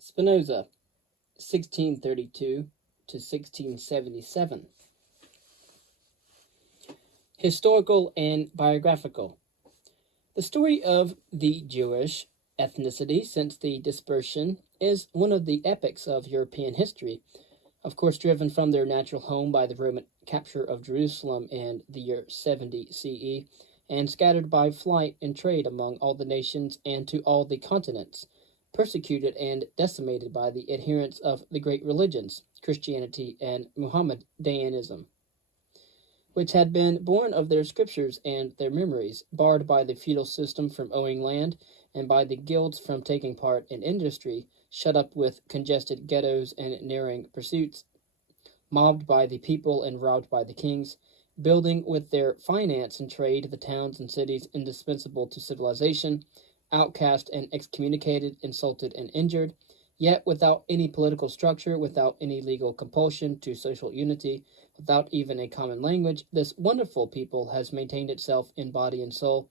Spinoza, 1632 to 1677. Historical and biographical. The story of the Jewish ethnicity since the dispersion is one of the epics of European history, of course driven from their natural home by the Roman capture of Jerusalem in the year 70 CE, and scattered by flight and trade among all the nations and to all the continents, persecuted and decimated by the adherents of the great religions, Christianity and Mohammedanism, which had been born of their scriptures and their memories, barred by the feudal system from owning land, and by the guilds from taking part in industry, shut up with congested ghettos and narrowing pursuits, mobbed by the people and robbed by the kings, building with their finance and trade the towns and cities indispensable to civilization, outcast and excommunicated, insulted and injured, yet without any political structure, without any legal compulsion to social unity, without even a common language, this wonderful people has maintained itself in body and soul,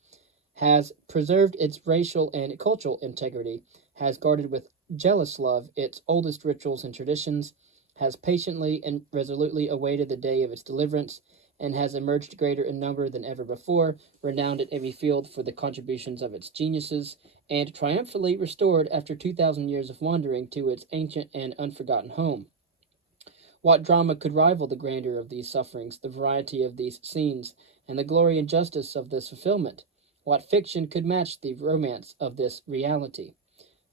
has preserved its racial and cultural integrity, has guarded with jealous love its oldest rituals and traditions, has patiently and resolutely awaited the day of its deliverance, and has emerged greater in number than ever before, renowned in every field for the contributions of its geniuses, and triumphantly restored after 2,000 years of wandering to its ancient and unforgotten home. What drama could rival the grandeur of these sufferings, the variety of these scenes, and the glory and justice of this fulfillment? What fiction could match the romance of this reality?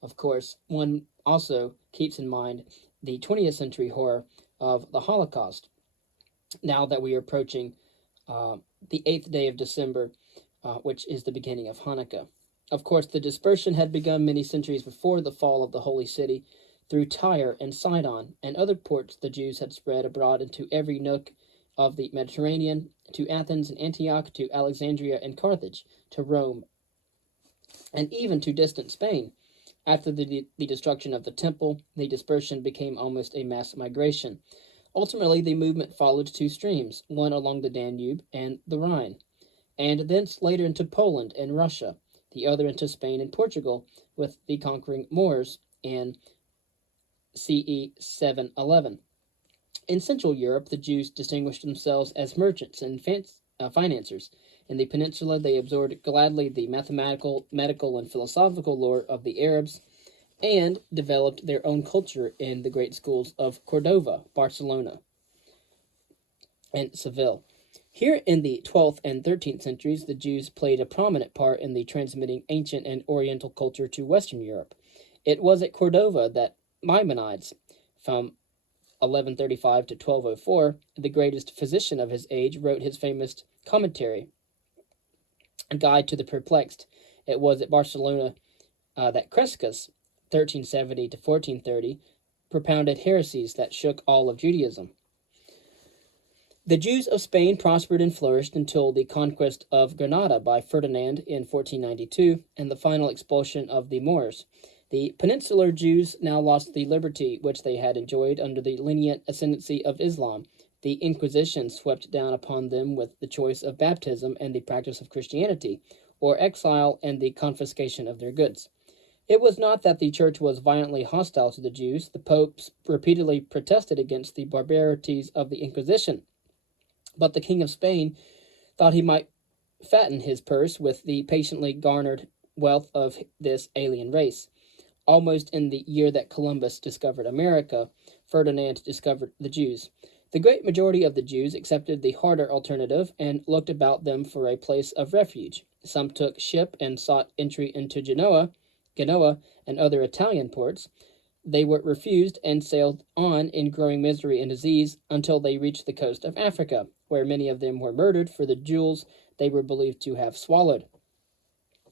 Of course, one also keeps in mind the 20th century horror of the Holocaust, now that we are approaching the 8th day of December, which is the beginning of Hanukkah. Of course, the dispersion had begun many centuries before the fall of the Holy City. Through Tyre and Sidon and other ports, the Jews had spread abroad into every nook of the Mediterranean, to Athens and Antioch, to Alexandria and Carthage, to Rome, and even to distant Spain. After the destruction of the temple, the dispersion became almost a mass migration. Ultimately, the movement followed two streams, one along the Danube and the Rhine, and thence later into Poland and Russia, the other into Spain and Portugal, with the conquering Moors in CE 711. In Central Europe, the Jews distinguished themselves as merchants and financiers. In the peninsula, they absorbed gladly the mathematical, medical, and philosophical lore of the Arabs, and developed their own culture in the great schools of Cordova, Barcelona, and Seville. Here in the 12th and 13th centuries, the Jews played a prominent part in the transmitting ancient and oriental culture to Western Europe. It was at Cordova that Maimonides, from 1135 to 1204, the greatest physician of his age, wrote his famous commentary, A Guide to the Perplexed. It was at Barcelona that Crescus, 1370 to 1430, propounded heresies that shook all of Judaism. The Jews of Spain prospered and flourished until the conquest of Granada by Ferdinand in 1492 and the final expulsion of the Moors. The peninsular Jews now lost the liberty which they had enjoyed under the lenient ascendancy of Islam. The Inquisition swept down upon them with the choice of baptism and the practice of Christianity, or exile and the confiscation of their goods. It was not that the Church was violently hostile to the Jews. The popes repeatedly protested against the barbarities of the Inquisition, but the King of Spain thought he might fatten his purse with the patiently garnered wealth of this alien race. Almost in the year that Columbus discovered America, Ferdinand discovered the Jews. The great majority of the Jews accepted the harder alternative and looked about them for a place of refuge. Some took ship and sought entry into Genoa, and other Italian ports. They were refused and sailed on in growing misery and disease until they reached the coast of Africa, where many of them were murdered for the jewels they were believed to have swallowed.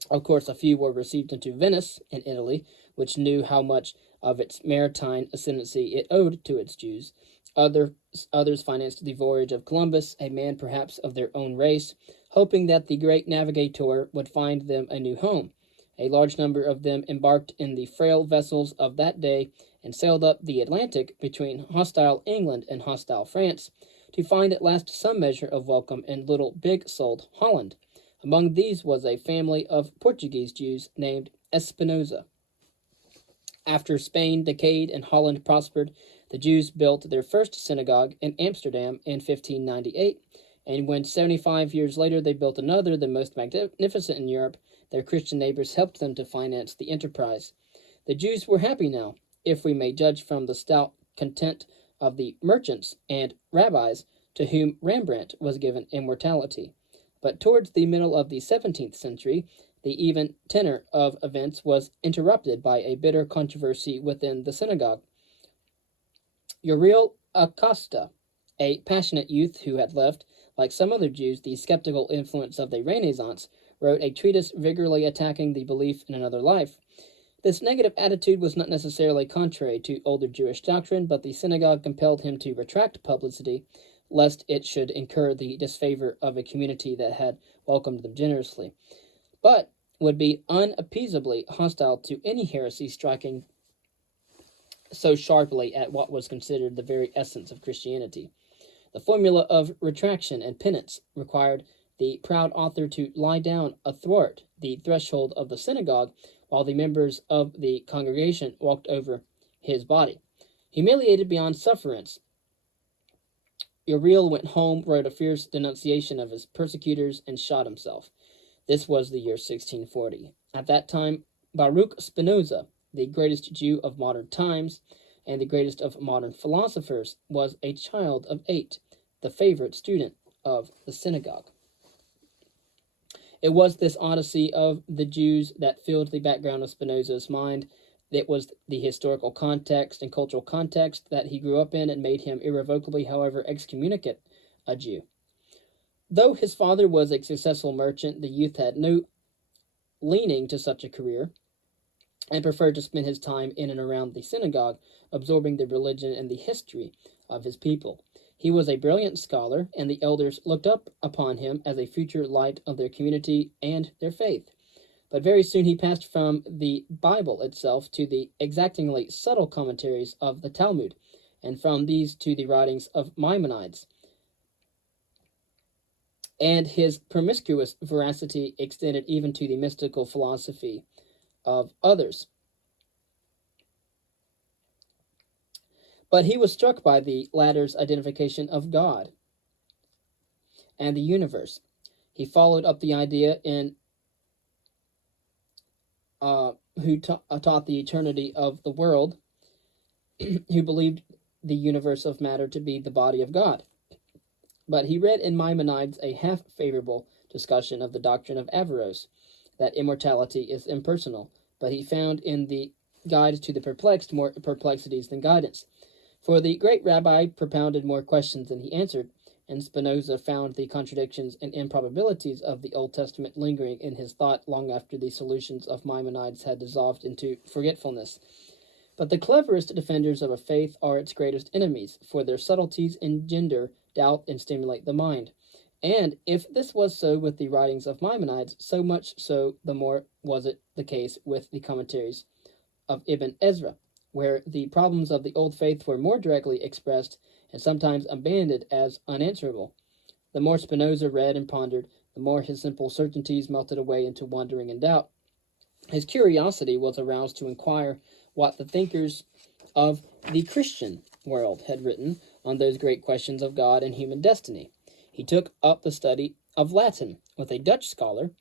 Of course, a few were received into Venice in Italy, which knew how much of its maritime ascendancy it owed to its Jews. Others financed the voyage of Columbus, a man perhaps of their own race, hoping that the great navigator would find them a new home. A large number of them embarked in the frail vessels of that day and sailed up the Atlantic between hostile England and hostile France to find at last some measure of welcome in little big-souled Holland. Among these was a family of Portuguese Jews named Spinoza. After Spain decayed and Holland prospered, the Jews built their first synagogue in Amsterdam in 1598, and when 75 years later they built another, the most magnificent in Europe, their Christian neighbors helped them to finance the enterprise. The Jews were happy now, if we may judge from the stout content of the merchants and rabbis to whom Rembrandt was given immortality. But towards the middle of the 17th century, the even tenor of events was interrupted by a bitter controversy within the synagogue. Uriel Acosta, a passionate youth who had left, like some other Jews, the skeptical influence of the Renaissance, wrote a treatise vigorously attacking the belief in another life. This negative attitude was not necessarily contrary to older Jewish doctrine, but the synagogue compelled him to retract publicity, lest it should incur the disfavor of a community that had welcomed them generously, but would be unappeasably hostile to any heresy striking so sharply at what was considered the very essence of Christianity. The formula of retraction and penance required the proud author to lie down athwart the threshold of the synagogue while the members of the congregation walked over his body. Humiliated beyond sufferance, Uriel went home, wrote a fierce denunciation of his persecutors, and shot himself. This was the year 1640. At that time, Baruch Spinoza, the greatest Jew of modern times and the greatest of modern philosophers, was a child of 8, the favorite student of the synagogue. It was this odyssey of the Jews that filled the background of Spinoza's mind. It was the historical context and cultural context that he grew up in and made him irrevocably, however, excommunicate a Jew. Though his father was a successful merchant, the youth had no leaning to such a career and preferred to spend his time in and around the synagogue, absorbing the religion and the history of his people. He was a brilliant scholar, and the elders looked up upon him as a future light of their community and their faith. But very soon he passed from the Bible itself to the exactingly subtle commentaries of the Talmud, and from these to the writings of Maimonides. And his promiscuous veracity extended even to the mystical philosophy of others. But he was struck by the latter's identification of God and the universe. He followed up the idea in who taught the eternity of the world, who believed the universe of matter to be the body of God. But he read in Maimonides a half-favorable discussion of the doctrine of Averroes, that immortality is impersonal, but he found in the Guide to the Perplexed more perplexities than guidance. For the great rabbi propounded more questions than he answered, and Spinoza found the contradictions and improbabilities of the Old Testament lingering in his thought long after the solutions of Maimonides had dissolved into forgetfulness. But the cleverest defenders of a faith are its greatest enemies, for their subtleties engender doubt and stimulate the mind. And if this was so with the writings of Maimonides, so much so the more was it the case with the commentaries of Ibn Ezra, where the problems of the old faith were more directly expressed and sometimes abandoned as unanswerable. The more Spinoza read and pondered, the more his simple certainties melted away into wondering and doubt. His curiosity was aroused to inquire what the thinkers of the Christian world had written on those great questions of God and human destiny. He took up the study of Latin with a Dutch scholar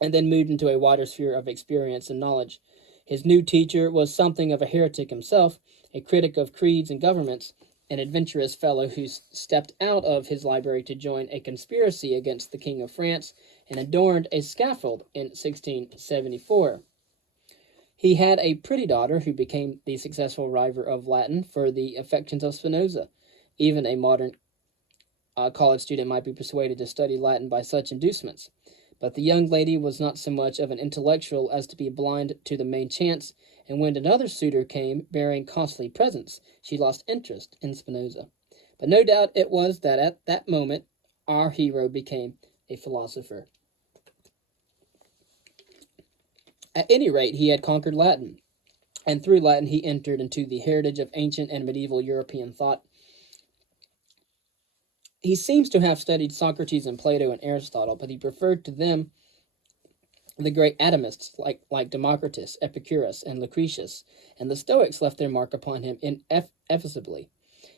and then moved into a wider sphere of experience and knowledge. His new teacher was something of a heretic himself, a critic of creeds and governments, an adventurous fellow who stepped out of his library to join a conspiracy against the King of France and adorned a scaffold in 1674. He had a pretty daughter who became the successful rival of Latin for the affections of Spinoza. Even a modern college student might be persuaded to study Latin by such inducements. But the young lady was not so much of an intellectual as to be blind to the main chance, and when another suitor came bearing costly presents, she lost interest in Spinoza. But no doubt it was that at that moment our hero became a philosopher. At any rate, he had conquered Latin, and through Latin he entered into the heritage of ancient and medieval European thought. He seems to have studied Socrates and Plato and Aristotle, but he preferred to them The great atomists like Democritus, Epicurus, and Lucretius, and the Stoics left their mark upon him ineffaceably.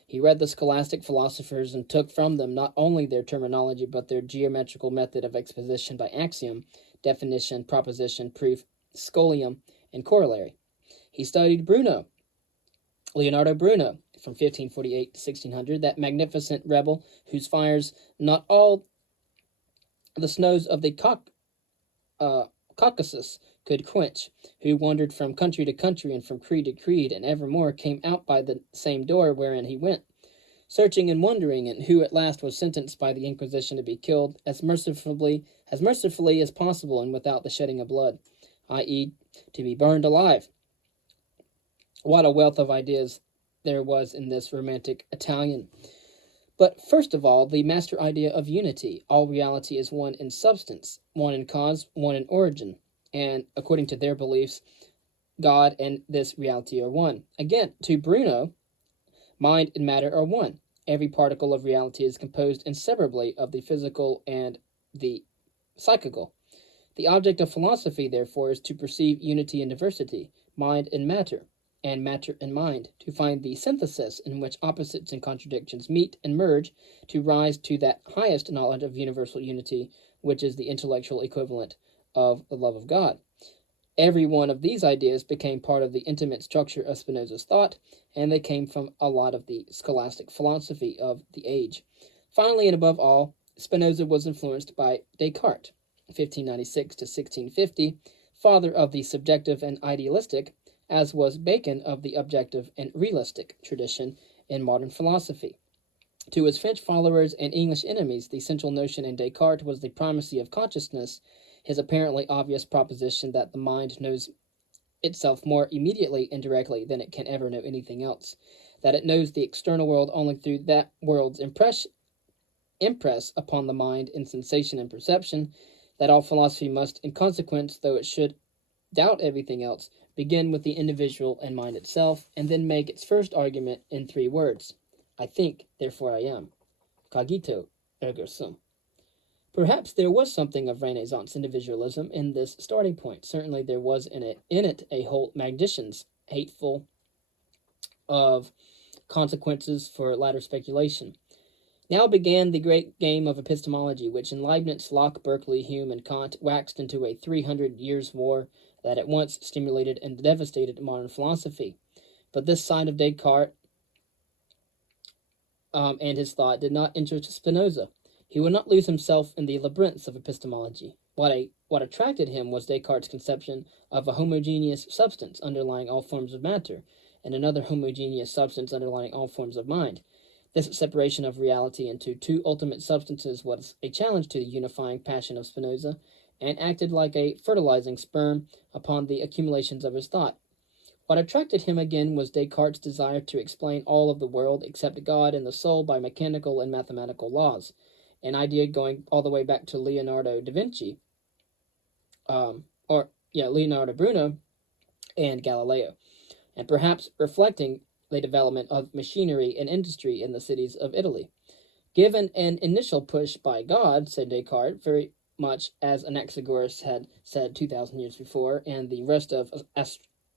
He read the scholastic philosophers and took from them not only their terminology but their geometrical method of exposition by axiom, definition, proposition, proof, scholium, and corollary. He studied Leonardo Bruno, from 1548 to 1600, that magnificent rebel whose fires not all the snows of the Caucasus could quench, who wandered from country to country and from creed to creed, and evermore came out by the same door wherein he went, searching and wondering, and who at last was sentenced by the Inquisition to be killed as mercifully as possible and without the shedding of blood, i.e., to be burned alive. What a wealth of ideas there was in this romantic Italian. But first of all, the master idea of unity. All reality is one in substance, one in cause, one in origin. And according to their beliefs, God and this reality are one. Again, to Bruno, mind and matter are one. Every particle of reality is composed inseparably of the physical and the psychical. The object of philosophy, therefore, is to perceive unity and diversity, mind and matter and mind, to find the synthesis in which opposites and contradictions meet and merge, to rise to that highest knowledge of universal unity, which is the intellectual equivalent of the love of God. Every one of these ideas became part of the intimate structure of Spinoza's thought, and they came from a lot of the scholastic philosophy of the age. Finally, and above all, Spinoza was influenced by Descartes, 1596 to 1650, father of the subjective and idealistic, as was Bacon of the objective and realistic tradition in modern philosophy. To his French followers and English enemies, the central notion in Descartes was the primacy of consciousness, his apparently obvious proposition that the mind knows itself more immediately and directly than it can ever know anything else, that it knows the external world only through that world's impress upon the mind in sensation and perception, that all philosophy must, in consequence, though it should doubt everything else, begin with the individual and mind itself, and then make its first argument in 3 words. I think, therefore I am. Cogito, ergo sum. Perhaps there was something of Renaissance individualism in this starting point. Certainly there was in it a whole magicians, hateful of consequences for latter speculation. Now began the great game of epistemology, which in Leibniz, Locke, Berkeley, Hume, and Kant waxed into a 300 years' war that at once stimulated and devastated modern philosophy. But this side of Descartes and his thought did not interest Spinoza. He would not lose himself in the labyrinths of epistemology. What attracted him was Descartes' conception of a homogeneous substance underlying all forms of matter, and another homogeneous substance underlying all forms of mind. This separation of reality into 2 ultimate substances was a challenge to the unifying passion of Spinoza, and acted like a fertilizing sperm upon the accumulations of his thought. What attracted him again was Descartes' desire to explain all of the world except God and the soul by mechanical and mathematical laws, an idea going all the way back to Leonardo da Vinci, Leonardo Bruno and Galileo, and perhaps reflecting the development of machinery and industry in the cities of Italy. Given an initial push by God, said Descartes, very much as Anaxagoras had said 2,000 years before, and the rest of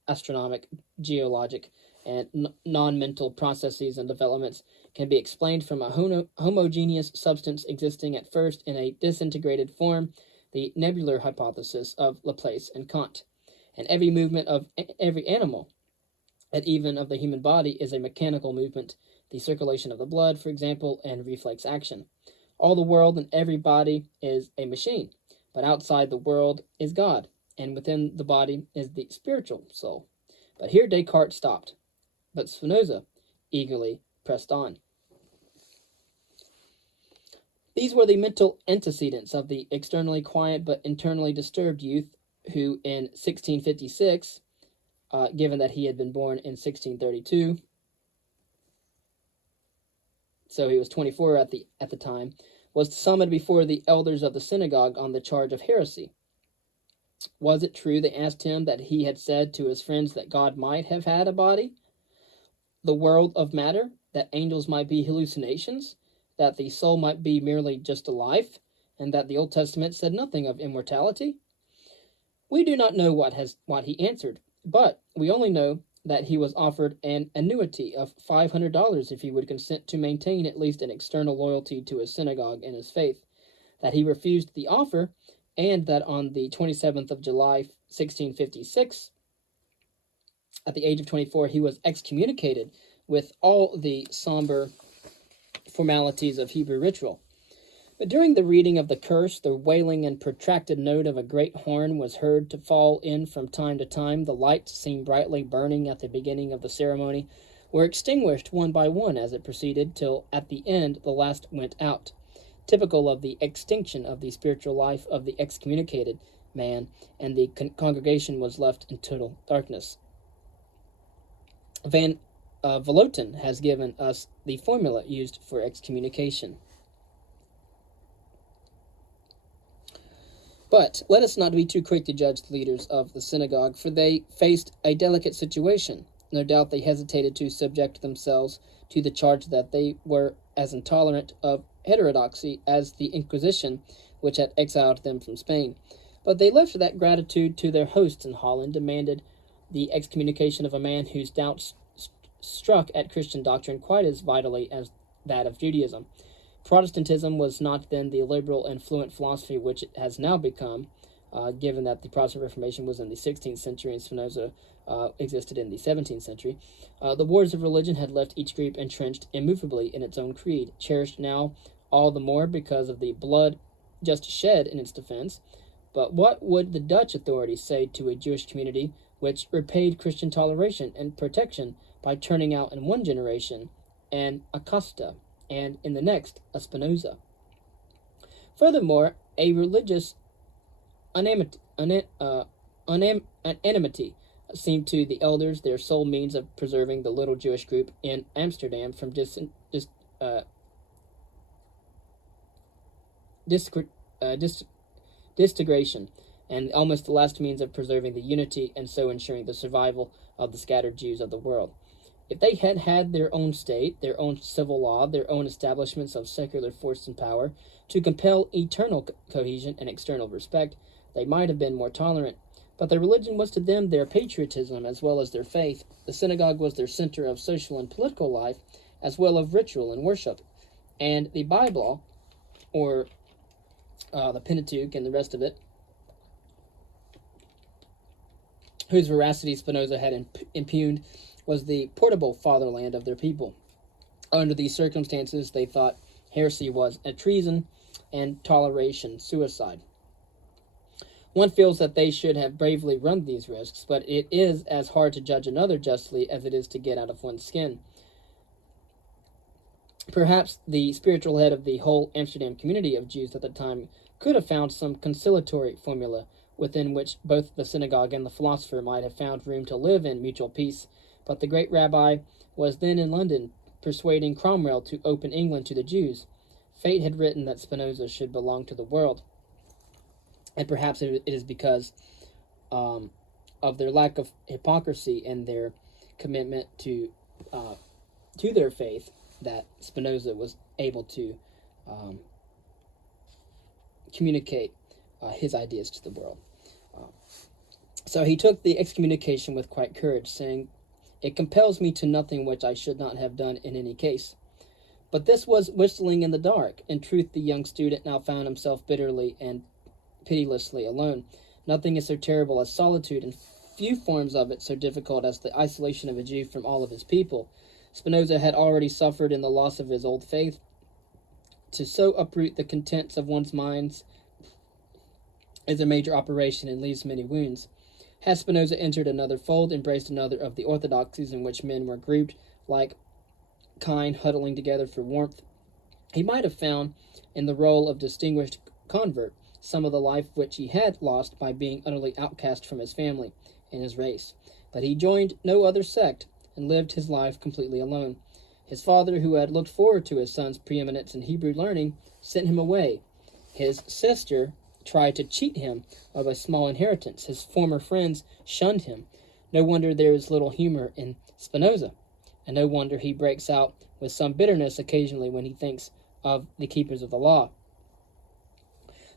astronomic, geologic, and non-mental processes and developments can be explained from a homogeneous substance existing at first in a disintegrated form, the nebular hypothesis of Laplace and Kant. And every movement of every animal, and even of the human body, is a mechanical movement, the circulation of the blood, for example, and reflex action. All the world and every body is a machine, but outside the world is God, and within the body is the spiritual soul. But here Descartes stopped, but Spinoza eagerly pressed on. These were the mental antecedents of the externally quiet but internally disturbed youth who, in 1656, given that he had been born in 1632, so he was 24 at the time, was summoned before the elders of the synagogue on the charge of heresy. Was it true, they asked him, that he had said to his friends that God might have had a body, the world of matter, that angels might be hallucinations, that the soul might be merely just a life, and that the Old Testament said nothing of immortality? We do not know what he answered, but we only know that he was offered an annuity of $500 if he would consent to maintain at least an external loyalty to his synagogue and his faith, that he refused the offer, and that on the 27th of July, 1656, at the age of 24, he was excommunicated with all the somber formalities of Hebrew ritual. But during the reading of the curse, the wailing and protracted note of a great horn was heard to fall in from time to time. The lights, seen brightly burning at the beginning of the ceremony, were extinguished one by one as it proceeded, till at the end the last went out, typical of the extinction of the spiritual life of the excommunicated man, and the congregation was left in total darkness. Van Vleuten has given us the formula used for excommunication. But let us not be too quick to judge the leaders of the synagogue, for they faced a delicate situation. No doubt they hesitated to subject themselves to the charge that they were as intolerant of heterodoxy as the Inquisition, which had exiled them from Spain. But they left that gratitude to their hosts in Holland, demanded the excommunication of a man whose doubts struck at Christian doctrine quite as vitally as that of Judaism. Protestantism was not then the liberal and fluent philosophy which it has now become, given that the Protestant Reformation was in the 16th century and Spinoza existed in the 17th century. The wars of religion had left each group entrenched immovably in its own creed, cherished now all the more because of the blood just shed in its defense. But what would the Dutch authorities say to a Jewish community which repaid Christian toleration and protection by turning out in one generation an Acosta, and in the next a Spinoza? Furthermore, a religious anonymity seemed to the elders their sole means of preserving the little Jewish group in Amsterdam from disintegration, and almost the last means of preserving the unity and so ensuring the survival of the scattered Jews of the world. If they had had their own state, their own civil law, their own establishments of secular force and power, to compel eternal cohesion and external respect, they might have been more tolerant. But their religion was to them their patriotism as well as their faith. The synagogue was their center of social and political life, as well of ritual and worship. And the Bible, or the Pentateuch and the rest of it, whose veracity Spinoza had impugned, was the portable fatherland of their people. Under these circumstances, they thought heresy was a treason and toleration suicide. One feels that they should have bravely run these risks, but it is as hard to judge another justly as it is to get out of one's skin. Perhaps the spiritual head of the whole Amsterdam community of Jews at the time could have found some conciliatory formula within which both the synagogue and the philosopher might have found room to live in mutual peace. But the great rabbi was then in London, persuading Cromwell to open England to the Jews. Fate had written that Spinoza should belong to the world, and perhaps it is because of their lack of hypocrisy and their commitment to their faith that Spinoza was able to communicate his ideas to the world. So he took the excommunication with quite courage, saying, "It compels me to nothing which I should not have done in any case." But this was whistling in the dark. In truth, the young student now found himself bitterly and pitilessly alone. Nothing is so terrible as solitude, and few forms of it so difficult as the isolation of a Jew from all of his people. Spinoza had already suffered in the loss of his old faith. To so uproot the contents of one's minds is a major operation and leaves many wounds. Had Spinoza entered another fold, embraced another of the orthodoxies in which men were grouped like kine huddling together for warmth, he might have found in the role of distinguished convert some of the life which he had lost by being utterly outcast from his family and his race. But he joined no other sect and lived his life completely alone. His father, who had looked forward to his son's preeminence in Hebrew learning, sent him away. His sister tried to cheat him of a small inheritance. His former friends shunned him. No wonder there is little humor in Spinoza, and no wonder he breaks out with some bitterness occasionally when he thinks of the keepers of the law.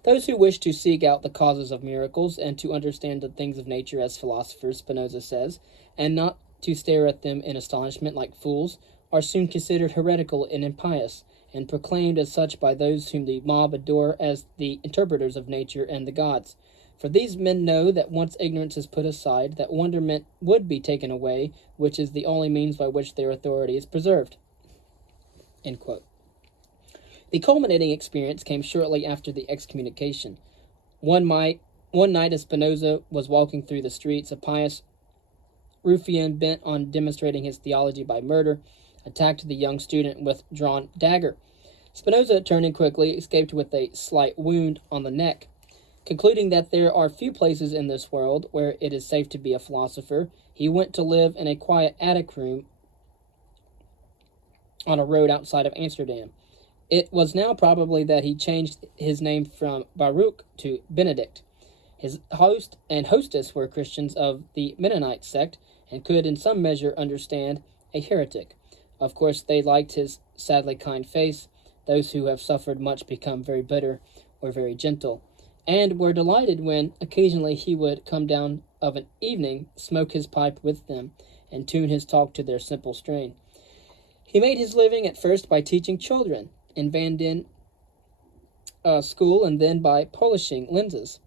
Those who wish to seek out the causes of miracles and to understand the things of nature as philosophers, Spinoza says, and not to stare at them in astonishment like fools, are soon considered heretical and impious, and proclaimed as such by those whom the mob adore as the interpreters of nature and the gods. For these men know that once ignorance is put aside, that wonderment would be taken away, which is the only means by which their authority is preserved. End quote. The culminating experience came shortly after the excommunication. One night as Spinoza was walking through the streets, a pious ruffian bent on demonstrating his theology by murder attacked the young student with drawn dagger. Spinoza, turning quickly, escaped with a slight wound on the neck. Concluding that there are few places in this world where it is safe to be a philosopher, he went to live in a quiet attic room on a road outside of Amsterdam. It was now probably that he changed his name from Baruch to Benedict. His host and hostess were Christians of the Mennonite sect and could in some measure understand a heretic. Of course, they liked his sadly kind face. Those who have suffered much become very bitter or very gentle, and were delighted when occasionally he would come down of an evening, smoke his pipe with them, and tune his talk to their simple strain. He made his living at first by teaching children in Van Den school, and then by polishing lenses,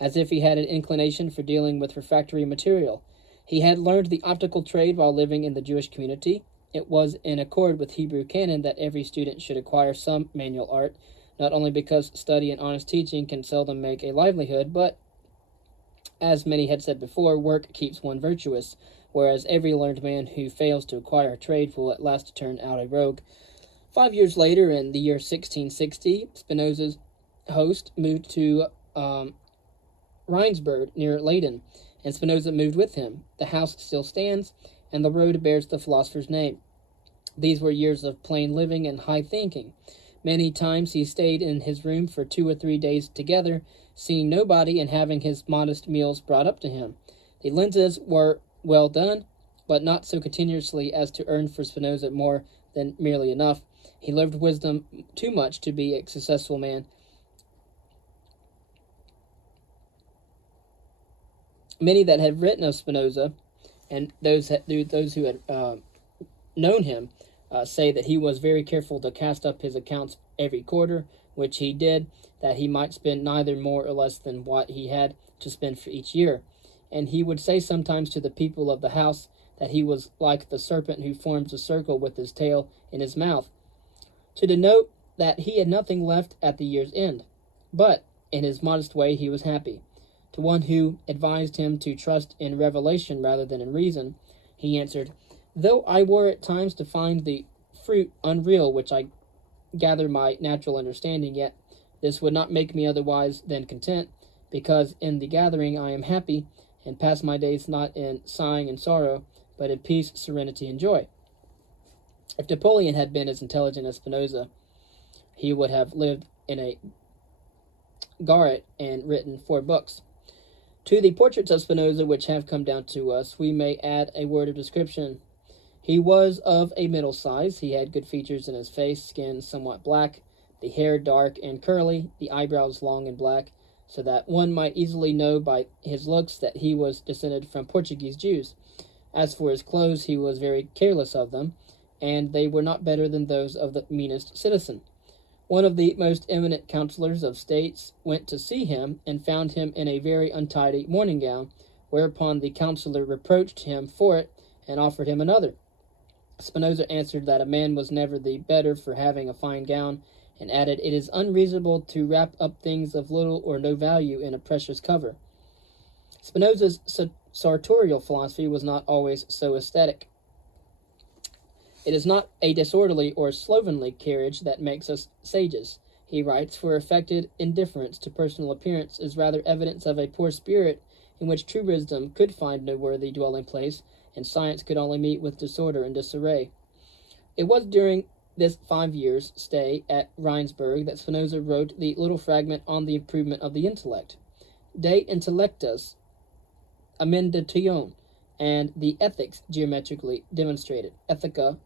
as if he had an inclination for dealing with refractory material. He had learned the optical trade while living in the Jewish community. It was in accord with Hebrew canon that every student should acquire some manual art, not only because study and honest teaching can seldom make a livelihood, but, as many had said before, work keeps one virtuous, whereas every learned man who fails to acquire a trade will at last turn out a rogue. 5 years later, in the year 1660, Spinoza's host moved to Rheinsberg near Leyden, and Spinoza moved with him. The house still stands, and the road bears the philosopher's name. These were years of plain living and high thinking. Many times he stayed in his room for 2 or 3 days together, seeing nobody and having his modest meals brought up to him. The lenses were well done, but not so continuously as to earn for Spinoza more than merely enough. He lived wisdom too much to be a successful man. Many that have written of Spinoza, and those who had known him, say that he was very careful to cast up his accounts every quarter, which he did, that he might spend neither more or less than what he had to spend for each year. And he would say sometimes to the people of the house that he was like the serpent who forms a circle with his tail in his mouth, to denote that he had nothing left at the year's end. But, in his modest way, he was happy. To one who advised him to trust in revelation rather than in reason, he answered, "Though I were at times to find the fruit unreal which I gather my natural understanding, yet this would not make me otherwise than content, because in the gathering I am happy, and pass my days not in sighing and sorrow, but in peace, serenity, and joy." If Napoleon had been as intelligent as Spinoza, he would have lived in a garret and written 4 books. To the portraits of Spinoza which have come down to us, we may add a word of description. He was of a middle size. He had good features in his face, skin somewhat black, the hair dark and curly, the eyebrows long and black, so that one might easily know by his looks that he was descended from Portuguese Jews. As for his clothes, he was very careless of them, and they were not better than those of the meanest citizen. One of the most eminent counselors of states went to see him, and found him in a very untidy morning gown, whereupon the counselor reproached him for it, and offered him another. Spinoza answered that a man was never the better for having a fine gown, and added, "It is unreasonable to wrap up things of little or no value in a precious cover." Spinoza's sartorial philosophy was not always so aesthetic. "It is not a disorderly or slovenly carriage that makes us sages," he writes, "for affected indifference to personal appearance is rather evidence of a poor spirit, in which true wisdom could find no worthy dwelling place, and science could only meet with disorder and disarray." It was during this 5 years' stay at Rheinsberg that Spinoza wrote the little fragment on the improvement of the intellect, De Intellectus Amendation, and the Ethics geometrically demonstrated, Ethica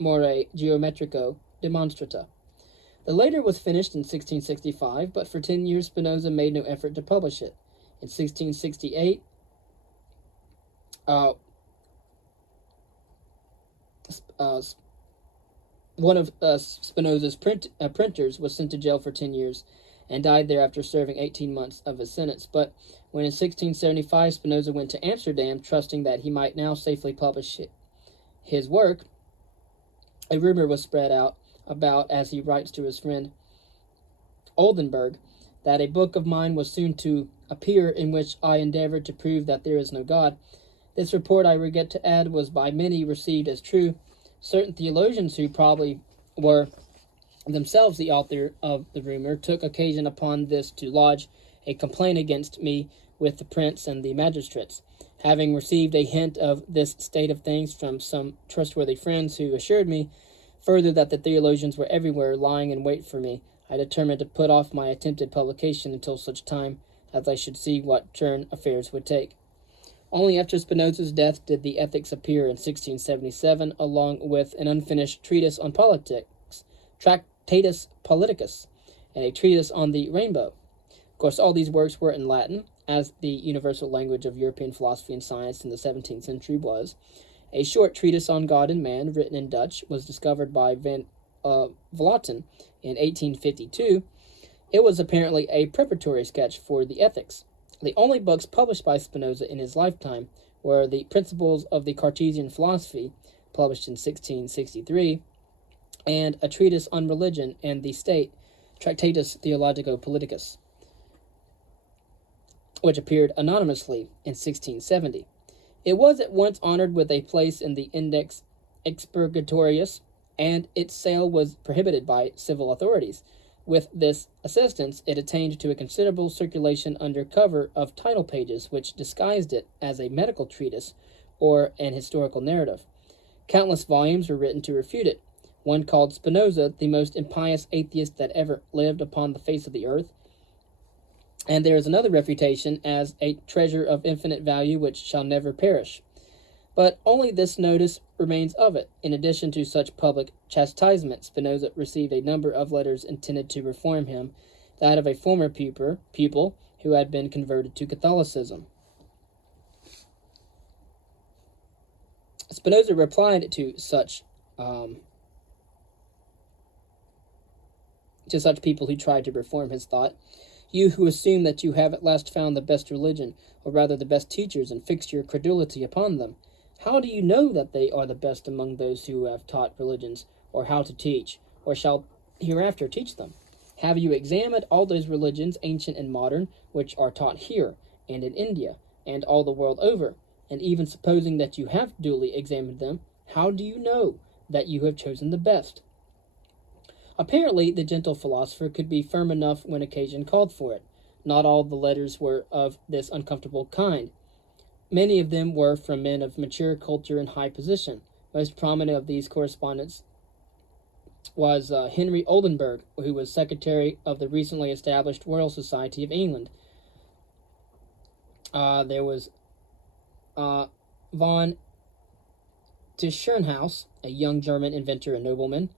More Geometrico Demonstrata. The later was finished in 1665, but for 10 years Spinoza made no effort to publish it. In 1668, one of Spinoza's printers was sent to jail for 10 years and died there after serving 18 months of his sentence. But when in 1675 Spinoza went to Amsterdam, trusting that he might now safely publish his work, a rumor was spread about, as he writes to his friend Oldenburg, that a book of mine was soon to appear in which I endeavored to prove that there is no God. This report, I regret to add, was by many received as true. Certain theologians, who probably were themselves the author of the rumor, took occasion upon this to lodge a complaint against me with the prince and the magistrates. Having received a hint of this state of things from some trustworthy friends who assured me further that the theologians were everywhere lying in wait for me, I determined to put off my attempted publication until such time as I should see what turn affairs would take. Only after Spinoza's death did the Ethics appear in 1677, along with an unfinished treatise on politics, Tractatus Politicus, and a treatise on the rainbow. Of course, all these works were in Latin, as the universal language of European philosophy and science in the 17th century was. A short treatise on God and man, written in Dutch, was discovered by Van Vleuten in 1852. It was apparently a preparatory sketch for the Ethics. The only books published by Spinoza in his lifetime were the Principles of the Cartesian Philosophy, published in 1663, and a treatise on religion and the state, Tractatus Theologico-Politicus, which appeared anonymously in 1670. It was at once honored with a place in the Index Expurgatorius, and its sale was prohibited by civil authorities. With this assistance, it attained to a considerable circulation under cover of title pages, which disguised it as a medical treatise or an historical narrative. Countless volumes were written to refute it. One called Spinoza the most impious atheist that ever lived upon the face of the earth. And there is another refutation as a treasure of infinite value which shall never perish. But only this notice remains of it. In addition to such public chastisement, Spinoza received a number of letters intended to reform him, that of a former pupil who had been converted to Catholicism. Spinoza replied to such people who tried to reform his thought: "You who assume that you have at last found the best religion, or rather the best teachers, and fixed your credulity upon them, how do you know that they are the best among those who have taught religions, or how to teach, or shall hereafter teach them? Have you examined all those religions, ancient and modern, which are taught here, and in India, and all the world over? And even supposing that you have duly examined them, how do you know that you have chosen the best?" Apparently, the gentle philosopher could be firm enough when occasion called for it. Not all the letters were of this uncomfortable kind. Many of them were from men of mature culture and high position. Most prominent of these correspondents was Henry Oldenburg, who was secretary of the recently established Royal Society of England. There was von Tischernhaus, a young German inventor and nobleman,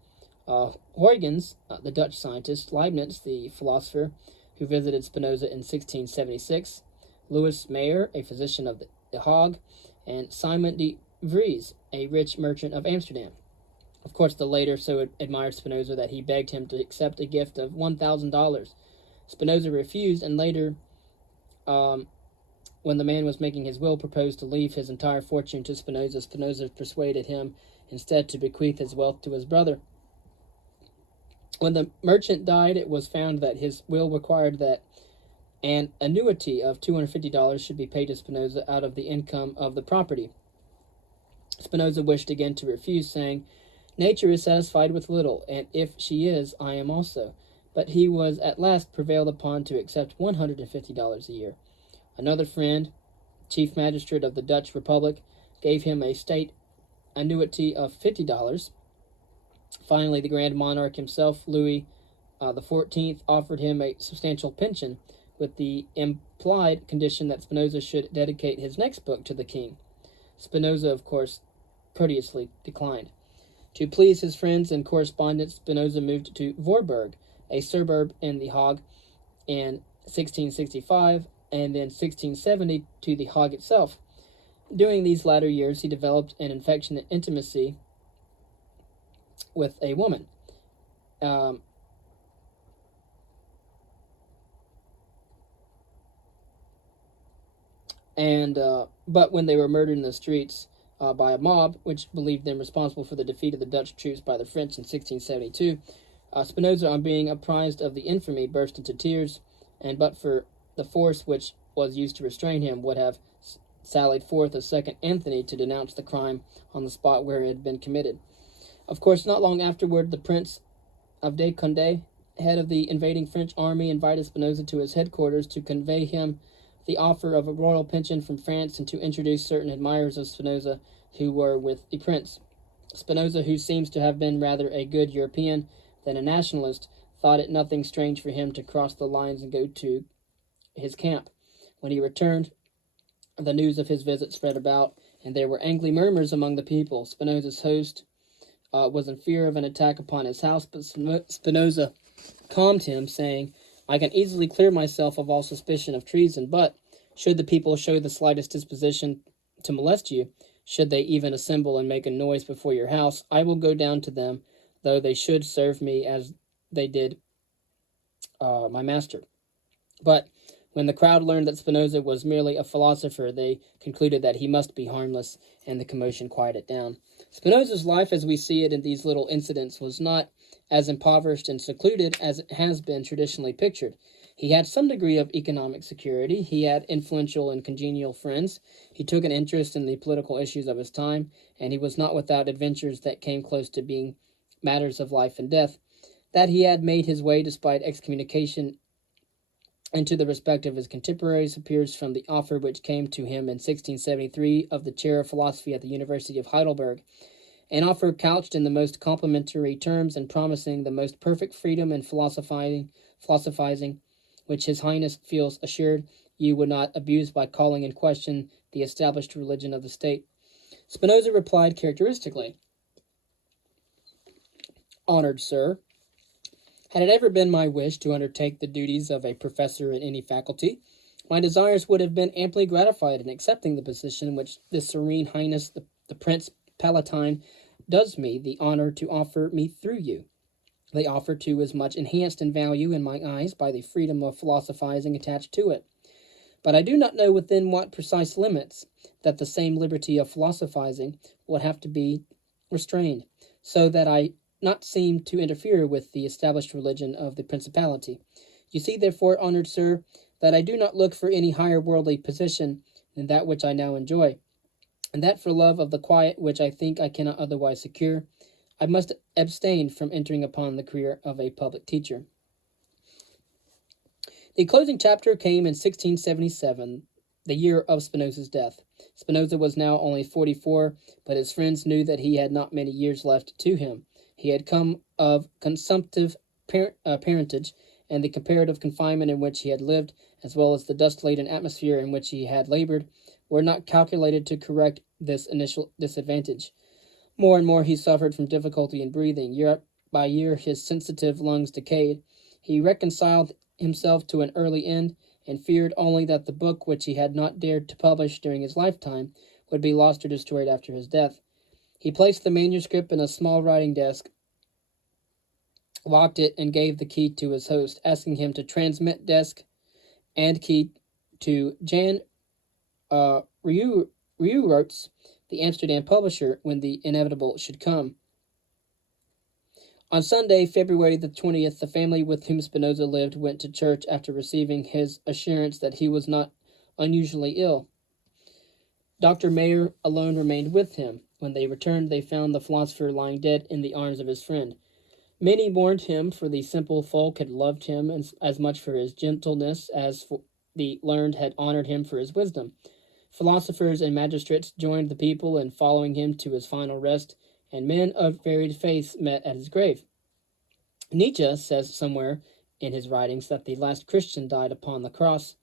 Huygens, the Dutch scientist, Leibniz, the philosopher who visited Spinoza in 1676, Louis Mayer, a physician of the Hague, and Simon de Vries, a rich merchant of Amsterdam. Of course, the latter so admired Spinoza that he begged him to accept a gift of $1,000. Spinoza refused, and later, when the man was making his will, proposed to leave his entire fortune to Spinoza. Spinoza persuaded him instead to bequeath his wealth to his brother. When the merchant died, it was found that his will required that an annuity of $250 should be paid to Spinoza out of the income of the property. Spinoza wished again to refuse, saying, "Nature is satisfied with little, and if she is, I am also." But he was at last prevailed upon to accept $150 a year. Another friend, chief magistrate of the Dutch Republic, gave him a state annuity of $50. Finally, the Grand Monarch himself, Louis XIV, offered him a substantial pension, with the implied condition that Spinoza should dedicate his next book to the king. Spinoza, of course, courteously declined. To please his friends and correspondents, Spinoza moved to Voorburg, a suburb in The Hague in 1665, and then 1670 to The Hague itself. During these latter years, he developed an affectionate intimacy with a woman. Um, but when they were murdered in the streets by a mob, which believed them responsible for the defeat of the Dutch troops by the French in 1672, Spinoza, on being apprised of the infamy, burst into tears, and but for the force which was used to restrain him, would have sallied forth a second Anthony to denounce the crime on the spot where it had been committed. Of course, not long afterward, the Prince of de Condé, head of the invading French army, invited Spinoza to his headquarters to convey him the offer of a royal pension from France and to introduce certain admirers of Spinoza who were with the prince. Spinoza, who seems to have been rather a good European than a nationalist, thought it nothing strange for him to cross the lines and go to his camp. When he returned, the news of his visit spread about, and there were angry murmurs among the people. Spinoza's host was in fear of an attack upon his house, but Spinoza calmed him, saying, "I can easily clear myself of all suspicion of treason, but should the people show the slightest disposition to molest you, should they even assemble and make a noise before your house, I will go down to them, though they should serve me as they did my master." But when the crowd learned that Spinoza was merely a philosopher, they concluded that he must be harmless, and the commotion quieted down. Spinoza's life, as we see it in these little incidents, was not as impoverished and secluded as it has been traditionally pictured. He had some degree of economic security. He had influential and congenial friends. He took an interest in the political issues of his time, and he was not without adventures that came close to being matters of life and death. That he had made his way despite excommunication into the respect of his contemporaries appears from the offer which came to him in 1673 of the chair of philosophy at the University of Heidelberg, an offer couched in the most complimentary terms and promising the most perfect freedom in philosophizing, which His Highness feels assured you would not abuse by calling in question the established religion of the state. Spinoza replied characteristically, "Honored sir, had it ever been my wish to undertake the duties of a professor in any faculty, my desires would have been amply gratified in accepting the position which this serene highness, the Prince Palatine, does me the honor to offer me through you. The offer, too, is much enhanced in value in my eyes by the freedom of philosophizing attached to it. But I do not know within what precise limits that the same liberty of philosophizing would have to be restrained, so that I not seem to interfere with the established religion of the principality. You see, therefore, honored sir, that I do not look for any higher worldly position than that which I now enjoy, and that for love of the quiet which I think I cannot otherwise secure, I must abstain from entering upon the career of a public teacher." The closing chapter came in 1677, the year of Spinoza's death. Spinoza was now only 44, but his friends knew that he had not many years left to him. He had come of consumptive parentage, and the comparative confinement in which he had lived, as well as the dust-laden atmosphere in which he had labored, were not calculated to correct this initial disadvantage. More and more he suffered from difficulty in breathing. Year by year his sensitive lungs decayed. He reconciled himself to an early end, and feared only that the book which he had not dared to publish during his lifetime would be lost or destroyed after his death. He placed the manuscript in a small writing desk, locked it, and gave the key to his host, asking him to transmit desk and key to Jan Ruurts, the Amsterdam publisher, when the inevitable should come. On Sunday, February the 20th, the family with whom Spinoza lived went to church after receiving his assurance that he was not unusually ill. Dr. Mayer alone remained with him. When they returned, they found the philosopher lying dead in the arms of his friend. Many mourned him, for the simple folk had loved him as much for his gentleness as the learned had honored him for his wisdom. Philosophers and magistrates joined the people in following him to his final rest, and men of varied faiths met at his grave. Nietzsche says somewhere in his writings that the last Christian died upon the cross.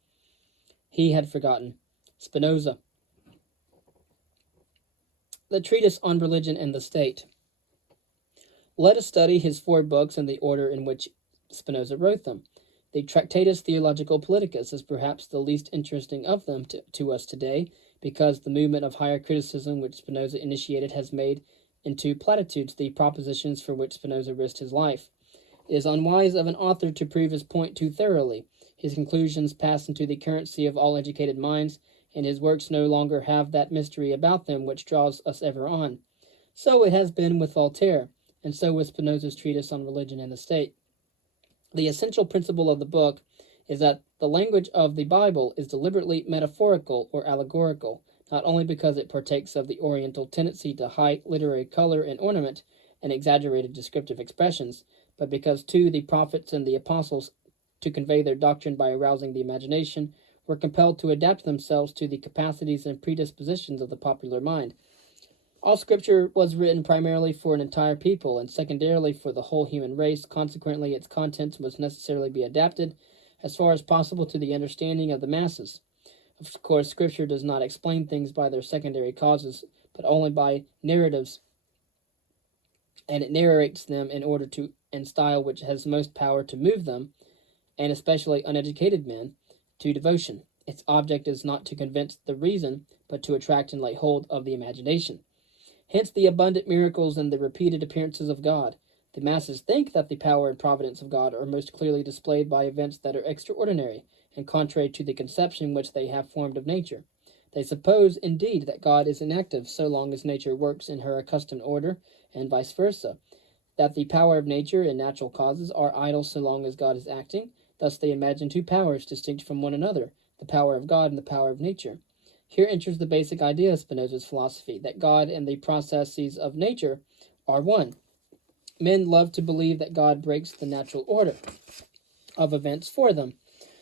He had forgotten Spinoza. The Treatise on Religion and the State. Let us study his 4 books in the order in which Spinoza wrote them. The Tractatus Theologico Politicus is perhaps the least interesting of them to us today, because the movement of higher criticism which Spinoza initiated has made into platitudes the propositions for which Spinoza risked his life. It is unwise of an author to prove his point too thoroughly. His conclusions pass into the currency of all educated minds, and his works no longer have that mystery about them which draws us ever on. So it has been with Voltaire, and so with Spinoza's treatise on religion and the state. The essential principle of the book is that the language of the Bible is deliberately metaphorical or allegorical, not only because it partakes of the Oriental tendency to high literary color and ornament and exaggerated descriptive expressions, but because, too, the prophets and the apostles, to convey their doctrine by arousing the imagination, were compelled to adapt themselves to the capacities and predispositions of the popular mind. All Scripture was written primarily for an entire people, and secondarily for the whole human race. Consequently, its contents must necessarily be adapted, as far as possible, to the understanding of the masses. Of course, Scripture does not explain things by their secondary causes, but only by narratives, and it narrates them in style which has most power to move them, and especially uneducated men, to devotion. Its object is not to convince the reason, but to attract and lay hold of the imagination. Hence the abundant miracles and the repeated appearances of God. The masses think that the power and providence of God are most clearly displayed by events that are extraordinary and contrary to the conception which they have formed of nature. They suppose, indeed, that God is inactive so long as nature works in her accustomed order, and vice versa, that the power of nature and natural causes are idle so long as God is acting. Thus they imagine two powers distinct from one another, the power of God and the power of nature. Here enters the basic idea of Spinoza's philosophy, that God and the processes of nature are one. Men love to believe that God breaks the natural order of events for them.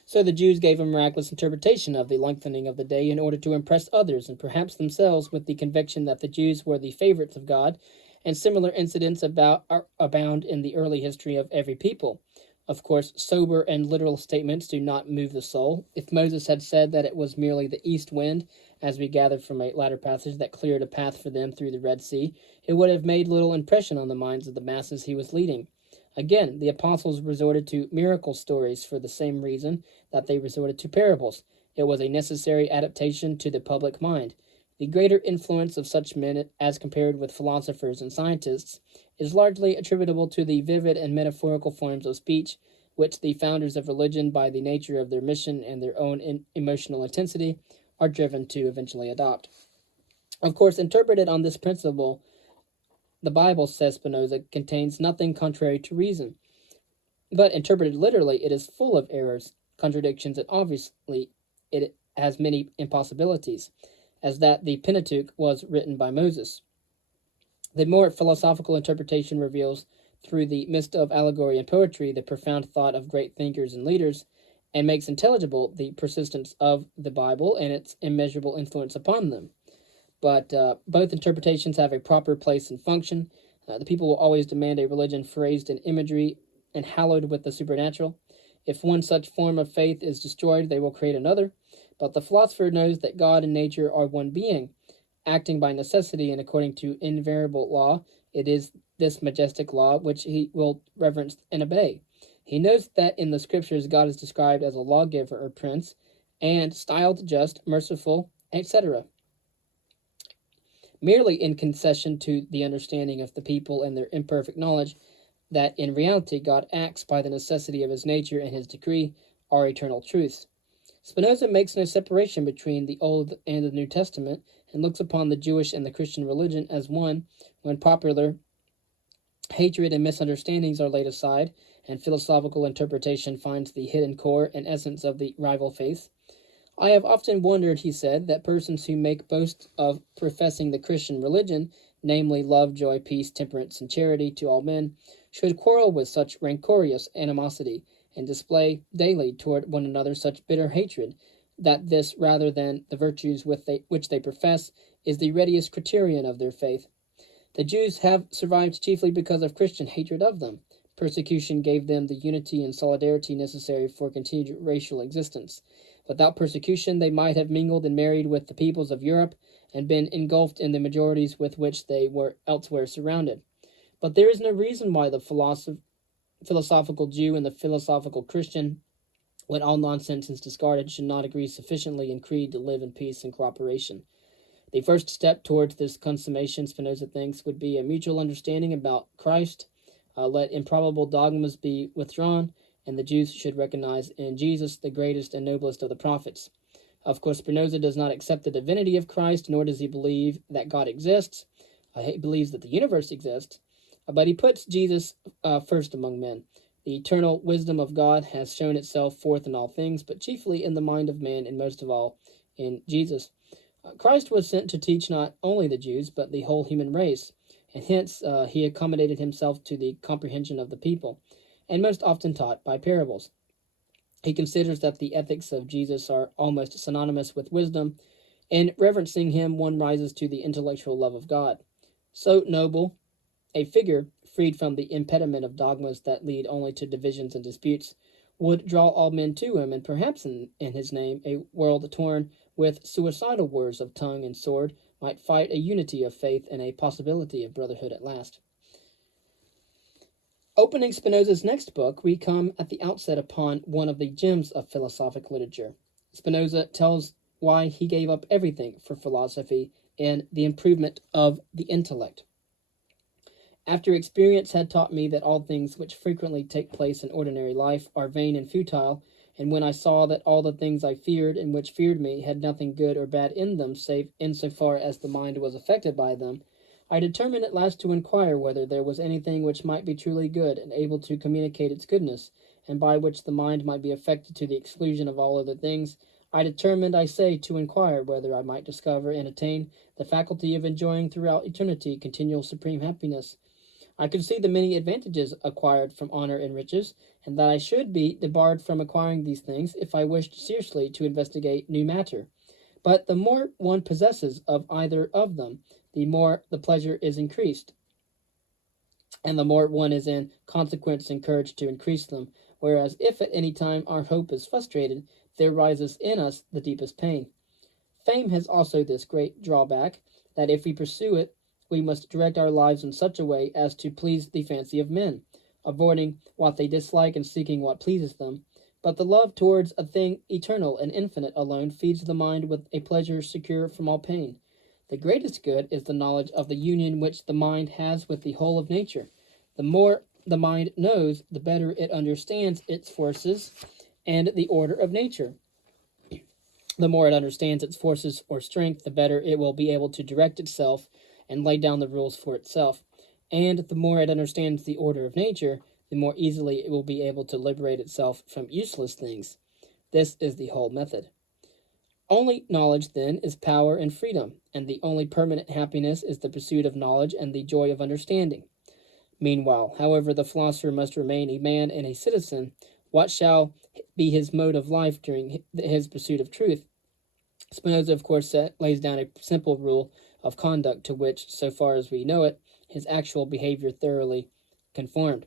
So the Jews gave a miraculous interpretation of the lengthening of the day in order to impress others, and perhaps themselves, with the conviction that the Jews were the favorites of God, and similar incidents abound in the early history of every people. Of course, sober and literal statements do not move the soul. If Moses had said that it was merely the east wind, as we gathered from a latter passage, that cleared a path for them through the Red Sea, it would have made little impression on the minds of the masses he was leading. Again, the apostles resorted to miracle stories for the same reason that they resorted to parables. It was a necessary adaptation to the public mind. The greater influence of such men, as compared with philosophers and scientists, is largely attributable to the vivid and metaphorical forms of speech which the founders of religion, by the nature of their mission and their own emotional intensity, are driven to eventually adopt. Of course, interpreted on this principle, the Bible, says Spinoza, contains nothing contrary to reason. But interpreted literally, it is full of errors, contradictions, and obviously it has many impossibilities, as that the Pentateuch was written by Moses. The more philosophical interpretation reveals, through the mist of allegory and poetry, the profound thought of great thinkers and leaders, and makes intelligible the persistence of the Bible and its immeasurable influence upon them. But both interpretations have a proper place and function. The people will always demand a religion phrased in imagery and hallowed with the supernatural. If one such form of faith is destroyed, they will create another. But the philosopher knows that God and nature are one being, acting by necessity and according to invariable law. It is this majestic law which he will reverence and obey. He knows that in the Scriptures God is described as a lawgiver or prince, and styled just, merciful, etc., merely in concession to the understanding of the people and their imperfect knowledge that in reality God acts by the necessity of his nature, and his decree are eternal truths. Spinoza makes no separation between the Old and the New Testament, and looks upon the Jewish and the Christian religion as one, when popular hatred and misunderstandings are laid aside, and philosophical interpretation finds the hidden core and essence of the rival faiths. I have often wondered, he said, that persons who make boast of professing the Christian religion, namely love, joy, peace, temperance, and charity to all men, should quarrel with such rancorous animosity, and display daily toward one another such bitter hatred, that this, rather than the virtues which they profess, is the readiest criterion of their faith. The Jews have survived chiefly because of Christian hatred of them. Persecution gave them the unity and solidarity necessary for continued racial existence. Without persecution, they might have mingled and married with the peoples of Europe, and been engulfed in the majorities with which they were elsewhere surrounded. But there is no reason why the philosophical Jew and the philosophical Christian, when all nonsense is discarded, should not agree sufficiently in creed to live in peace and cooperation. The first step towards this consummation, Spinoza thinks, would be a mutual understanding about Christ. Let improbable dogmas be withdrawn, and the Jews should recognize in Jesus the greatest and noblest of the prophets. Of course, Spinoza does not accept the divinity of Christ, nor does he believe that God exists. He believes that the universe exists, but he puts Jesus first among men. The eternal wisdom of God has shown itself forth in all things, but chiefly in the mind of man, and most of all in Jesus. Christ was sent to teach not only the Jews, but the whole human race, and hence he accommodated himself to the comprehension of the people, and most often taught by parables. He considers that the ethics of Jesus are almost synonymous with wisdom. In reverencing him, one rises to the intellectual love of God. So noble a figure, freed from the impediment of dogmas that lead only to divisions and disputes, would draw all men to him, and perhaps in his name a world torn with suicidal wars of tongue and sword might fight a unity of faith and a possibility of brotherhood at last. Opening Spinoza's next book, we come at the outset upon one of the gems of philosophic literature. Spinoza tells why he gave up everything for philosophy and the improvement of the intellect. After experience had taught me that all things which frequently take place in ordinary life are vain and futile, and when I saw that all the things I feared and which feared me had nothing good or bad in them save insofar as the mind was affected by them, I determined at last to inquire whether there was anything which might be truly good and able to communicate its goodness, and by which the mind might be affected to the exclusion of all other things. I determined, I say, to inquire whether I might discover and attain the faculty of enjoying throughout eternity continual supreme happiness. I could see the many advantages acquired from honor and riches, and that I should be debarred from acquiring these things if I wished seriously to investigate new matter. But the more one possesses of either of them, the more the pleasure is increased, and the more one is in consequence encouraged to increase them, whereas if at any time our hope is frustrated, there rises in us the deepest pain. Fame has also this great drawback, that if we pursue it, we must direct our lives in such a way as to please the fancy of men, avoiding what they dislike and seeking what pleases them. But the love towards a thing eternal and infinite alone feeds the mind with a pleasure secure from all pain. The greatest good is the knowledge of the union which the mind has with the whole of nature. The more the mind knows, the better it understands its forces and the order of nature. The more it understands its forces or strength, the better it will be able to direct itself and lay down the rules for itself. And the more it understands the order of nature, the more easily it will be able to liberate itself from useless things. This is the whole method. Only knowledge, then, is power and freedom, and the only permanent happiness is the pursuit of knowledge and the joy of understanding. Meanwhile, however, the philosopher must remain a man and a citizen. What shall be his mode of life during his pursuit of truth? Spinoza, of course, lays down a simple rule of conduct to which, so far as we know it, his actual behavior thoroughly conformed.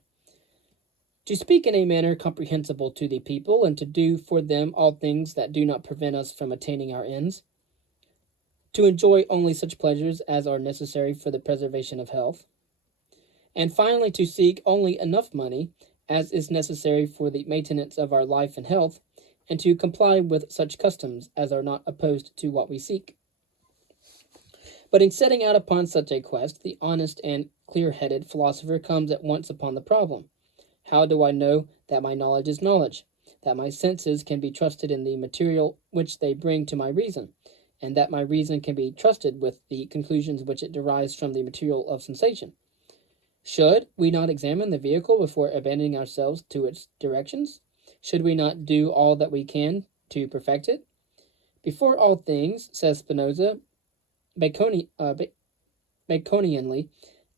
To speak in a manner comprehensible to the people, and to do for them all things that do not prevent us from attaining our ends. To enjoy only such pleasures as are necessary for the preservation of health. And finally, to seek only enough money as is necessary for the maintenance of our life and health, and to comply with such customs as are not opposed to what we seek. But in setting out upon such a quest, the honest and clear-headed philosopher comes at once upon the problem. How do I know that my knowledge is knowledge, that my senses can be trusted in the material which they bring to my reason, and that my reason can be trusted with the conclusions which it derives from the material of sensation? Should we not examine the vehicle before abandoning ourselves to its directions? Should we not do all that we can to perfect it? Before all things, says Spinoza, Baconianly,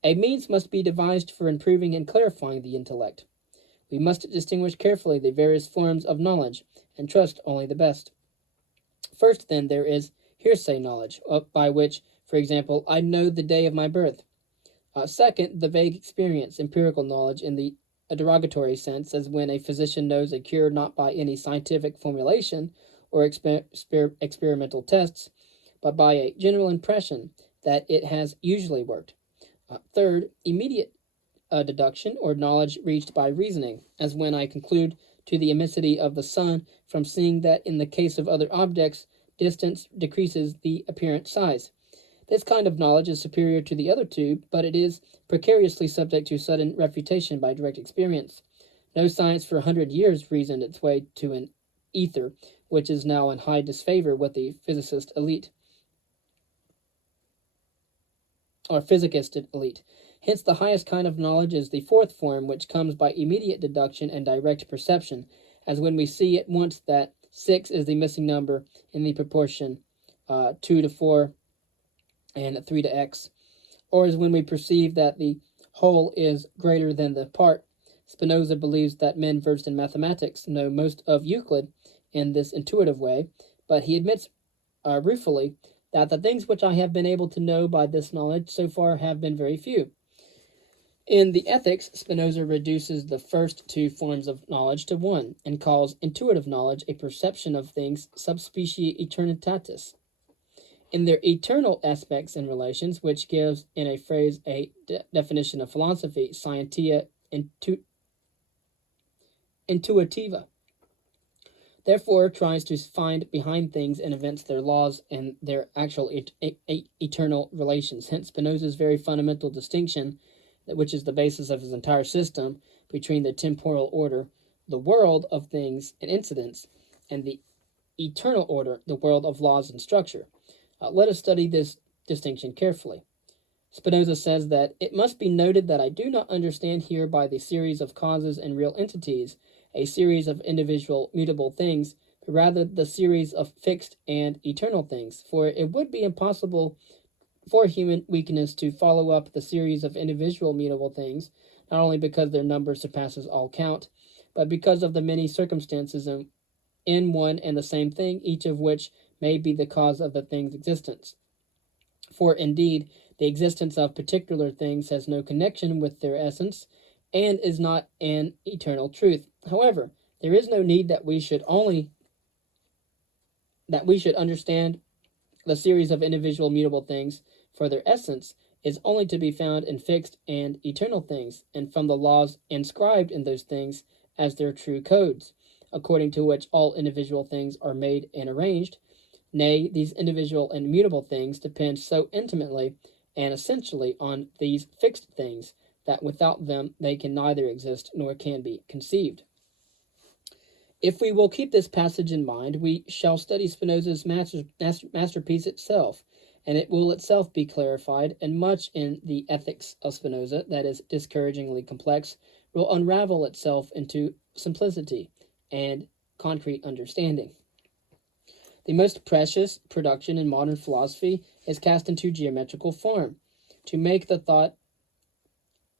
a means must be devised for improving and clarifying the intellect. We must distinguish carefully the various forms of knowledge, and trust only the best. First, then, there is hearsay knowledge, by which, for example, I know the day of my birth. Second, the vague experience, empirical knowledge in the derogatory sense, as when a physician knows a cure not by any scientific formulation or experimental tests, but by a general impression that it has usually worked. Third, immediate deduction or knowledge reached by reasoning, as when I conclude to the immensity of the sun from seeing that in the case of other objects, distance decreases the apparent size. This kind of knowledge is superior to the other two, but it is precariously subject to sudden refutation by direct experience. No science for 100 years reasoned its way to an ether, which is now in high disfavor with the physicist elite, or physicist elite. Hence, the highest kind of knowledge is the fourth form, which comes by immediate deduction and direct perception, as when we see at once that 6 is the missing number in the proportion 2 to 4 and 3 to x, or as when we perceive that the whole is greater than the part. Spinoza believes that men versed in mathematics know most of Euclid in this intuitive way, but he admits ruefully that the things which I have been able to know by this knowledge so far have been very few. In the Ethics, Spinoza reduces the first two forms of knowledge to one, and calls intuitive knowledge a perception of things sub specie eternitatis. In their eternal aspects and relations, which gives in a phrase a definition of philosophy, scientia intuitiva, therefore tries to find behind things and events their laws and their actual eternal relations. Hence Spinoza's very fundamental distinction, which is the basis of his entire system, between the temporal order, the world of things and incidents, and the eternal order, the world of laws and structure. Let us study this distinction carefully. Spinoza says that it must be noted that I do not understand here by the series of causes and real entities a series of individual mutable things, but rather the series of fixed and eternal things, for it would be impossible for human weakness to follow up the series of individual mutable things, not only because their number surpasses all count, but because of the many circumstances in one and the same thing, each of which may be the cause of the thing's existence. For indeed, the existence of particular things has no connection with their essence, and is not an eternal truth. However, there is no need that we should understand the series of individual mutable things, for their essence is only to be found in fixed and eternal things, and from the laws inscribed in those things as their true codes, according to which all individual things are made and arranged. Nay, these individual and mutable things depend so intimately and essentially on these fixed things that without them they can neither exist nor can be conceived. If we will keep this passage in mind, we shall study Spinoza's masterpiece itself, and it will itself be clarified, and much in the ethics of Spinoza that is discouragingly complex will unravel itself into simplicity and concrete understanding. The most precious production in modern philosophy is cast into geometrical form, to make the thought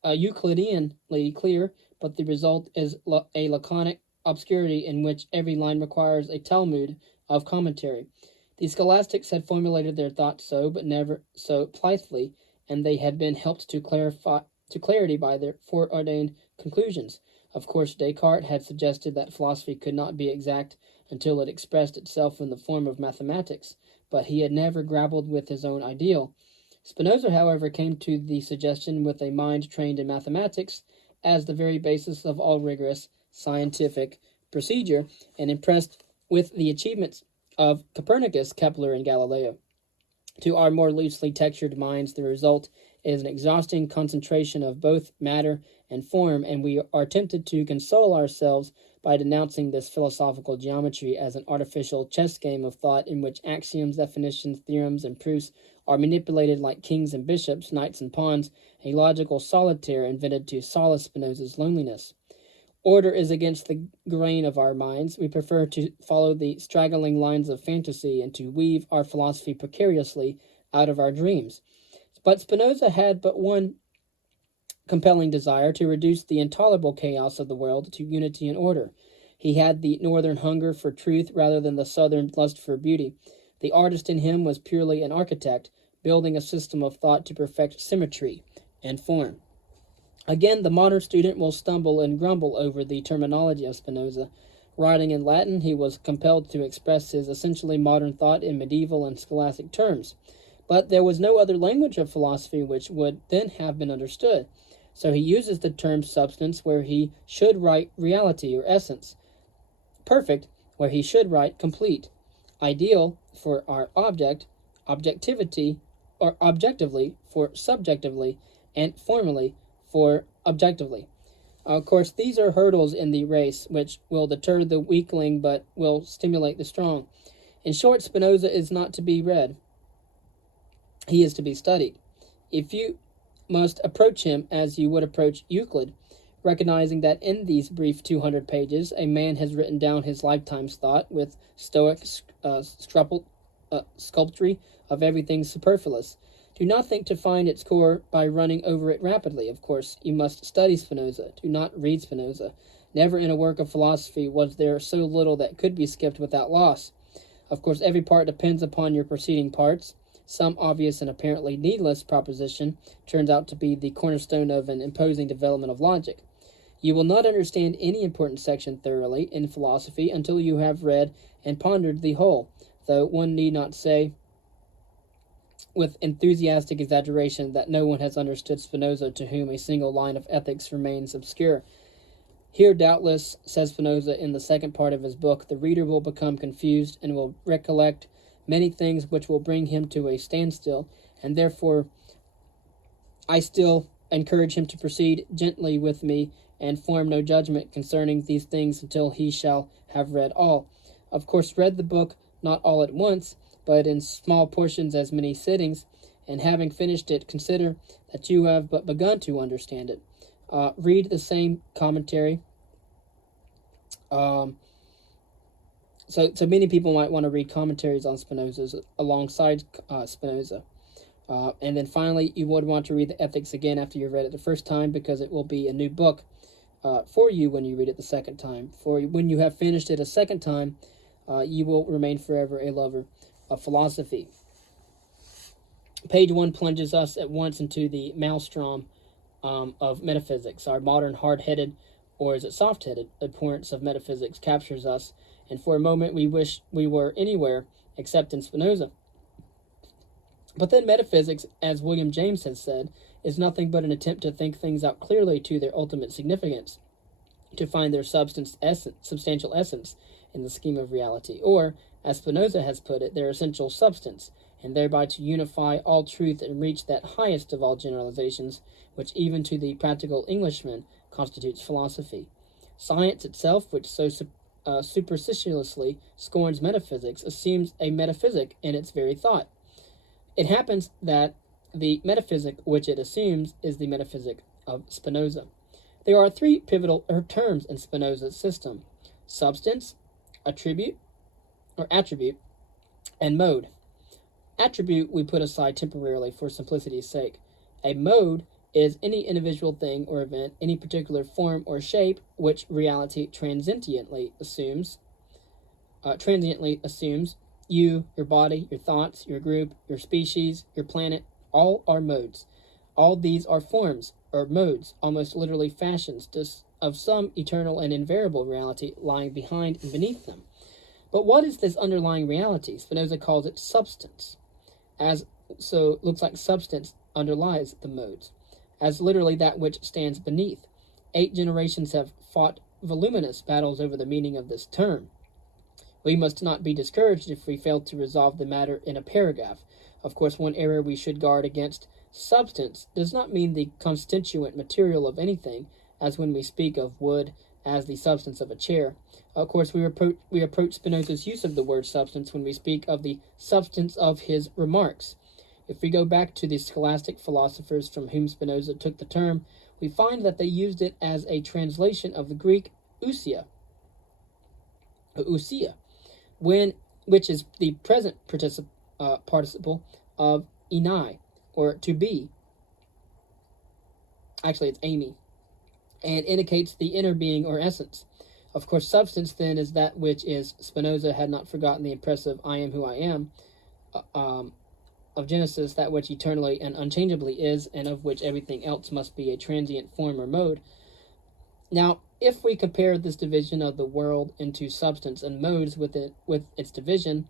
Euclideanly clear, but the result is a laconic obscurity in which every line requires a Talmud of commentary. The scholastics had formulated their thoughts so, but never so blithely, and they had been helped to clarity by their foreordained conclusions. Of course, Descartes had suggested that philosophy could not be exact until it expressed itself in the form of mathematics, but he had never grappled with his own ideal. Spinoza, however, came to the suggestion with a mind trained in mathematics as the very basis of all rigorous scientific procedure, and impressed with the achievements of Copernicus, Kepler, and Galileo. To our more loosely textured minds, the result is an exhausting concentration of both matter and form, and we are tempted to console ourselves by denouncing this philosophical geometry as an artificial chess game of thought in which axioms, definitions, theorems, and proofs are manipulated like kings and bishops, knights and pawns, a logical solitaire invented to solace Spinoza's loneliness. Order is against the grain of our minds. We prefer to follow the straggling lines of fantasy and to weave our philosophy precariously out of our dreams. But Spinoza had but one compelling desire: to reduce the intolerable chaos of the world to unity and order. He had the northern hunger for truth rather than the southern lust for beauty. The artist in him was purely an architect, building a system of thought to perfect symmetry and form. Again, the modern student will stumble and grumble over the terminology of Spinoza. Writing in Latin, he was compelled to express his essentially modern thought in medieval and scholastic terms. But there was no other language of philosophy which would then have been understood. So he uses the term substance where he should write reality or essence, perfect where he should write complete, ideal for our object, objectivity or objectively for subjectively, and formally for objectively. Of course, these are hurdles in the race which will deter the weakling but will stimulate the strong. In short, Spinoza is not to be read. He is to be studied. If you must approach him as you would approach Euclid, recognizing that in these brief 200 pages a man has written down his lifetime's thought with stoic sculptry of everything superfluous. Do not think to find its core by running over it rapidly. Of course, you must study Spinoza. Do not read Spinoza. Never in a work of philosophy was there so little that could be skipped without loss. Of course, every part depends upon your preceding parts. Some obvious and apparently needless proposition turns out to be the cornerstone of an imposing development of logic. You will not understand any important section thoroughly in philosophy until you have read and pondered the whole, though one need not say with enthusiastic exaggeration that no one has understood Spinoza to whom a single line of ethics remains obscure. Here, doubtless, says Spinoza in the second part of his book, the reader will become confused and will recollect many things which will bring him to a standstill, and therefore I still encourage him to proceed gently with me and form no judgment concerning these things until he shall have read all. Of course, read the book not all at once, but in small portions as many sittings, and having finished it, consider that you have but begun to understand it. Read the same commentary. So many people might want to read commentaries on Spinoza's alongside Spinoza. And then finally, you would want to read the Ethics again after you've read it the first time, because it will be a new book for you when you read it the second time. For when you have finished it a second time, you will remain forever a lover of philosophy. Page 1 plunges us at once into the maelstrom of metaphysics. Our modern hard-headed, or is it soft-headed, abhorrence of metaphysics captures us, and for a moment we wish we were anywhere except in Spinoza. But then metaphysics, as William James has said, is nothing but an attempt to think things out clearly to their ultimate significance, to find their substantial essence in the scheme of reality, or, as Spinoza has put it, their essential substance, and thereby to unify all truth and reach that highest of all generalizations, which even to the practical Englishman constitutes philosophy. Science itself, which so superciliously scorns metaphysics, assumes a metaphysic in its very thought. It happens that the metaphysic which it assumes is the metaphysic of Spinoza. There are three pivotal terms in Spinoza's system: substance, attribute, and mode. Attribute we put aside temporarily for simplicity's sake. A mode is any individual thing or event, any particular form or shape which reality transiently assumes. You, your body, your thoughts, your group, your species, your planet, all are modes. All these are forms, or modes, almost literally fashions of some eternal and invariable reality lying behind and beneath them. But what is this underlying reality? Spinoza calls it substance. Looks like substance underlies the modes, as literally that which stands beneath. 8 generations have fought voluminous battles over the meaning of this term. We must not be discouraged if we fail to resolve the matter in a paragraph. Of course, one error we should guard against: substance does not mean the constituent material of anything, as when we speak of wood as the substance of a chair. Of course, we approach Spinoza's use of the word substance when we speak of the substance of his remarks. If we go back to the scholastic philosophers from whom Spinoza took the term, we find that they used it as a translation of the Greek ousia, which is the present participle of enai, or to be. Actually, it's Amy, and indicates the inner being or essence. Of course, substance then is that which is. Spinoza had not forgotten the impressive "I am who I am" of Genesis, that which eternally and unchangeably is, and of which everything else must be a transient form or mode. Now, if we compare this division of the world into substance and modes with its division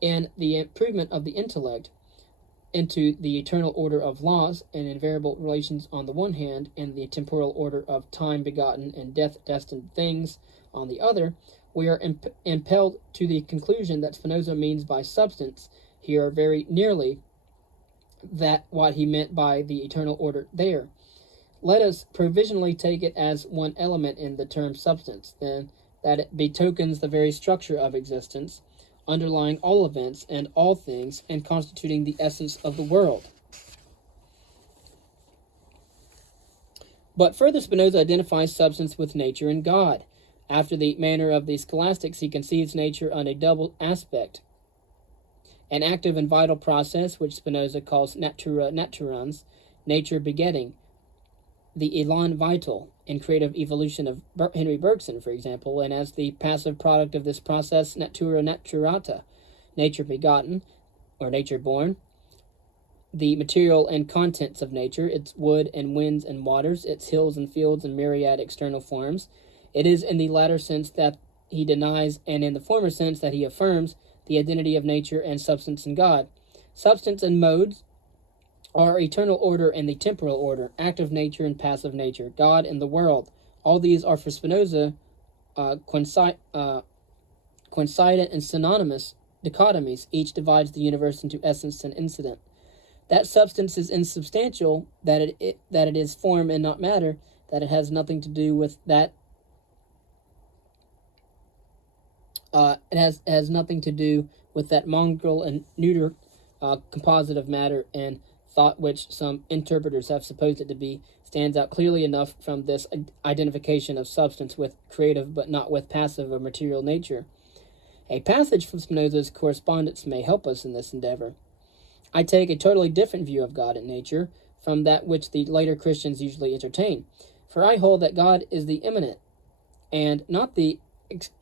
in the improvement of the intellect, into the eternal order of laws and invariable relations on the one hand, and the temporal order of time begotten and death destined things on the other, we are impelled to the conclusion that Spinoza means by substance here very nearly that what he meant by the eternal order there. Let us provisionally take it as one element in the term substance, then, that it betokens the very structure of existence, underlying all events and all things, and constituting the essence of the world. But further, Spinoza identifies substance with nature and God. After the manner of the scholastics, he conceives nature on a double aspect: an active and vital process, which Spinoza calls natura naturans, nature begetting, the elan vital in creative evolution of Henry Bergson, for example, and as the passive product of this process, natura naturata, nature begotten, or nature born, the material and contents of nature, its wood and winds and waters, its hills and fields and myriad external forms. It is in the latter sense that he denies, and in the former sense that he affirms, the identity of nature and substance in God. Substance and modes are eternal order and the temporal order, active nature and passive nature, God and the world. All these are for Spinoza coincident and synonymous dichotomies. Each divides the universe into essence and incident. That substance is insubstantial, that it is form and not matter, that it has nothing to do with that. It has nothing to do with that mongrel and neuter composite of matter and thought which some interpreters have supposed it to be, stands out clearly enough from this identification of substance with creative but not with passive or material nature. A passage from Spinoza's correspondence may help us in this endeavor. I take a totally different view of God and nature from that which the later Christians usually entertain, for I hold that God is the immanent and not the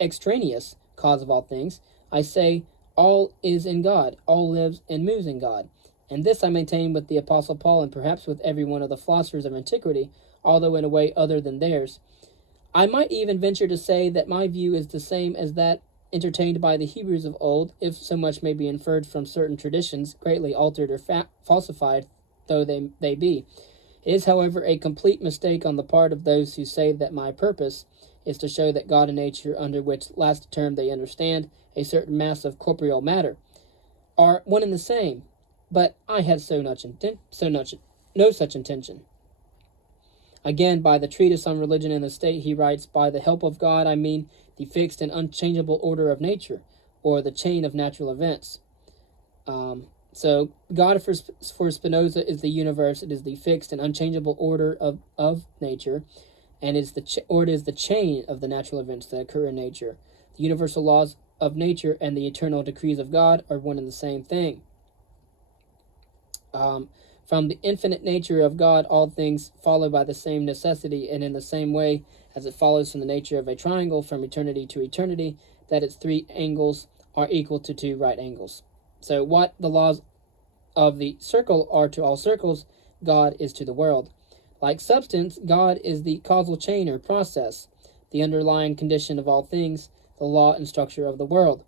extraneous cause of all things. I say all is in God, all lives and moves in God. And this I maintain with the Apostle Paul, and perhaps with every one of the philosophers of antiquity, although in a way other than theirs. I might even venture to say that my view is the same as that entertained by the Hebrews of old, if so much may be inferred from certain traditions, greatly altered or falsified though they be. It is, however, a complete mistake on the part of those who say that my purpose is to show that God and nature, under which last term they understand a certain mass of corporeal matter, are one and the same. But I had no such intention. Again, by the treatise on religion and the state, he writes, by the help of God, I mean the fixed and unchangeable order of nature, or the chain of natural events. So God for Spinoza is the universe. It is the fixed and unchangeable order of nature, and it is the chain of the natural events that occur in nature. The universal laws of nature and the eternal decrees of God are one and the same thing. From the infinite nature of God, all things follow by the same necessity, and in the same way as it follows from the nature of a triangle from eternity to eternity, that its 3 angles are equal to 2 right angles. So what the laws of the circle are to all circles, God is to the world. Like substance, God is the causal chain or process, the underlying condition of all things, the law and structure of the world.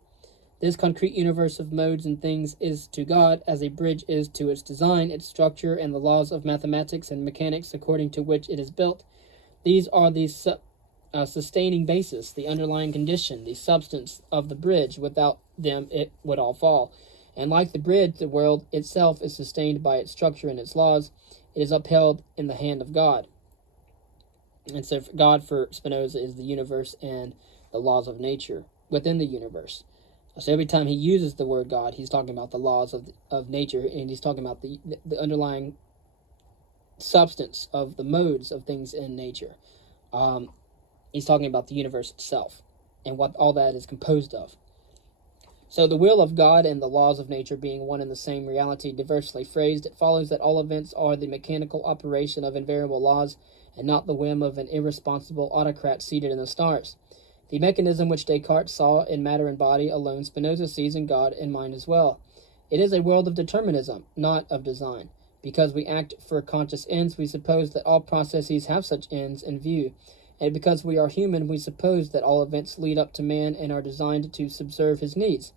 This concrete universe of modes and things is to God as a bridge is to its design, its structure, and the laws of mathematics and mechanics according to which it is built. These are the sustaining basis, the underlying condition, the substance of the bridge. Without them, it would all fall. And like the bridge, the world itself is sustained by its structure and its laws. It is upheld in the hand of God. And so God for Spinoza is the universe and the laws of nature within the universe. So every time he uses the word God, he's talking about the laws of nature, and he's talking about the underlying substance of the modes of things in nature. He's talking about the universe itself and what all that is composed of. So the will of God and the laws of nature being one and the same reality, diversely phrased, it follows that all events are the mechanical operation of invariable laws and not the whim of an irresponsible autocrat seated in the stars. The mechanism which Descartes saw in matter and body alone, Spinoza sees in God and mind as well. It is a world of determinism, not of design. Because we act for conscious ends, we suppose that all processes have such ends in view. And because we are human, we suppose that all events lead up to man and are designed to subserve his needs.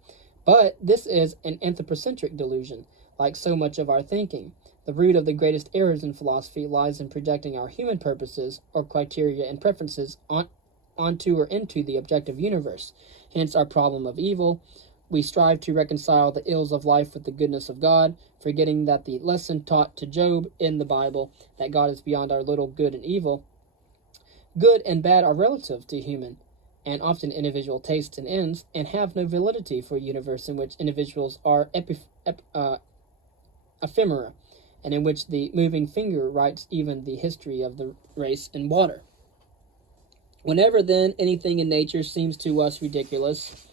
But this is an anthropocentric delusion. like so much of our thinking. The root of the greatest errors in philosophy lies in projecting our human purposes or criteria and preferences onto or into the objective universe. Hence our problem of evil. We strive to reconcile the ills of life with the goodness of God, forgetting that the lesson taught to Job in the Bible, that God is beyond our little good and evil. Good and bad are relative to human and often individual tastes and ends, and have no validity for a universe in which individuals are ephemera, and in which the moving finger writes even the history of the race in water. Whenever, then, anything in nature seems to us ridiculous,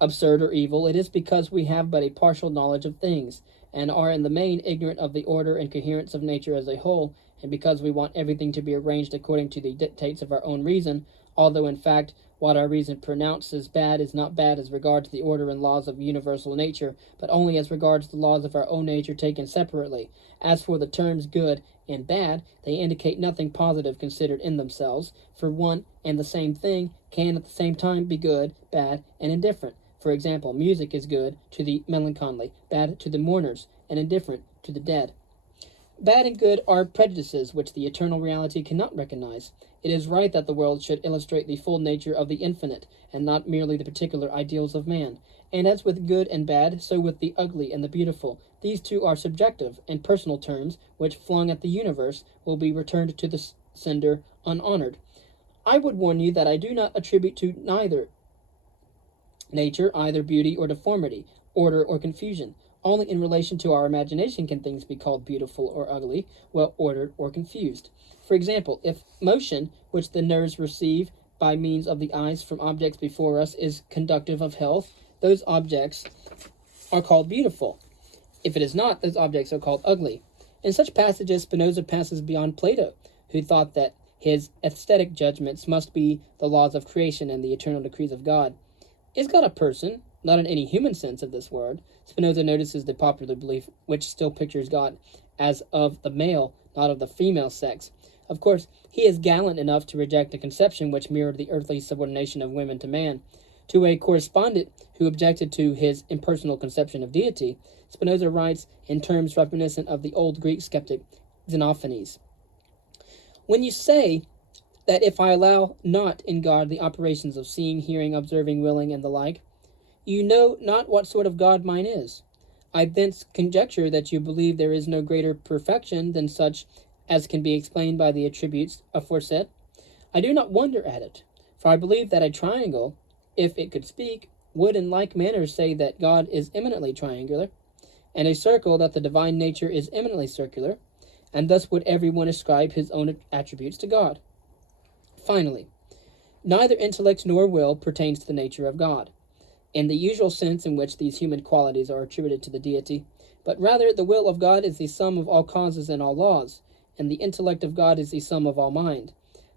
absurd, or evil, it is because we have but a partial knowledge of things, and are in the main ignorant of the order and coherence of nature as a whole, and because we want everything to be arranged according to the dictates of our own reason, although in fact what our reason pronounces bad is not bad as regards the order and laws of universal nature, but only as regards the laws of our own nature taken separately. As for the terms good and bad, they indicate nothing positive considered in themselves, for one and the same thing can at the same time be good, bad, and indifferent. For example, music is good to the melancholy, bad to the mourners, and indifferent to the dead. Bad and good are prejudices which the eternal reality cannot recognize. It is right that the world should illustrate the full nature of the infinite, and not merely the particular ideals of man. And as with good and bad, so with the ugly and the beautiful. These two are subjective and personal terms, which, flung at the universe, will be returned to the sender unhonored. I would warn you that I do not attribute to neither nature either beauty or deformity, order or confusion. Only in relation to our imagination can things be called beautiful or ugly, well ordered or confused. For example, if motion, which the nerves receive by means of the eyes from objects before us, is conductive of health, those objects are called beautiful. If it is not, those objects are called ugly. In such passages, Spinoza passes beyond Plato, who thought that his aesthetic judgments must be the laws of creation and the eternal decrees of God. Is God a person? Not in any human sense of this word. Spinoza notices the popular belief which still pictures God as of the male, not of the female sex. Of course, he is gallant enough to reject a conception which mirrored the earthly subordination of women to man. To a correspondent who objected to his impersonal conception of deity, Spinoza writes in terms reminiscent of the old Greek skeptic Xenophanes. When you say that if I allow not in God the operations of seeing, hearing, observing, willing, and the like, you know not what sort of God mine is. I thence conjecture that you believe there is no greater perfection than such as can be explained by the attributes aforesaid. I do not wonder at it, for I believe that a triangle, if it could speak, would in like manner say that God is eminently triangular, and a circle that the divine nature is eminently circular, and thus would every one ascribe his own attributes to God. Finally, neither intellect nor will pertains to the nature of God, in the usual sense in which these human qualities are attributed to the deity, but rather the will of God is the sum of all causes and all laws, and the intellect of God is the sum of all mind.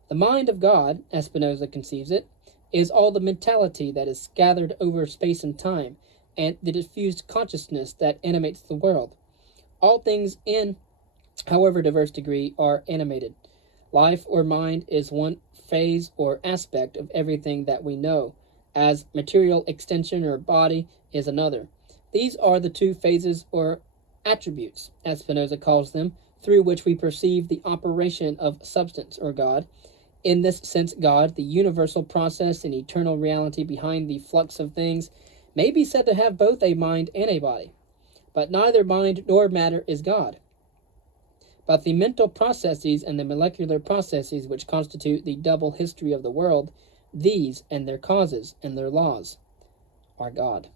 The mind of God, as Spinoza conceives it, is all the mentality that is gathered over space and time, and the diffused consciousness that animates the world. All things in, however diverse degree, are animated. Life or mind is one phase or aspect of everything that we know, as material extension or body is another. These are the two phases or attributes, as Spinoza calls them, through which we perceive the operation of substance or God. In this sense, God, the universal process and eternal reality behind the flux of things, may be said to have both a mind and a body. But neither mind nor matter is God. But the mental processes and the molecular processes which constitute the double history of the world, these and their causes and their laws are God.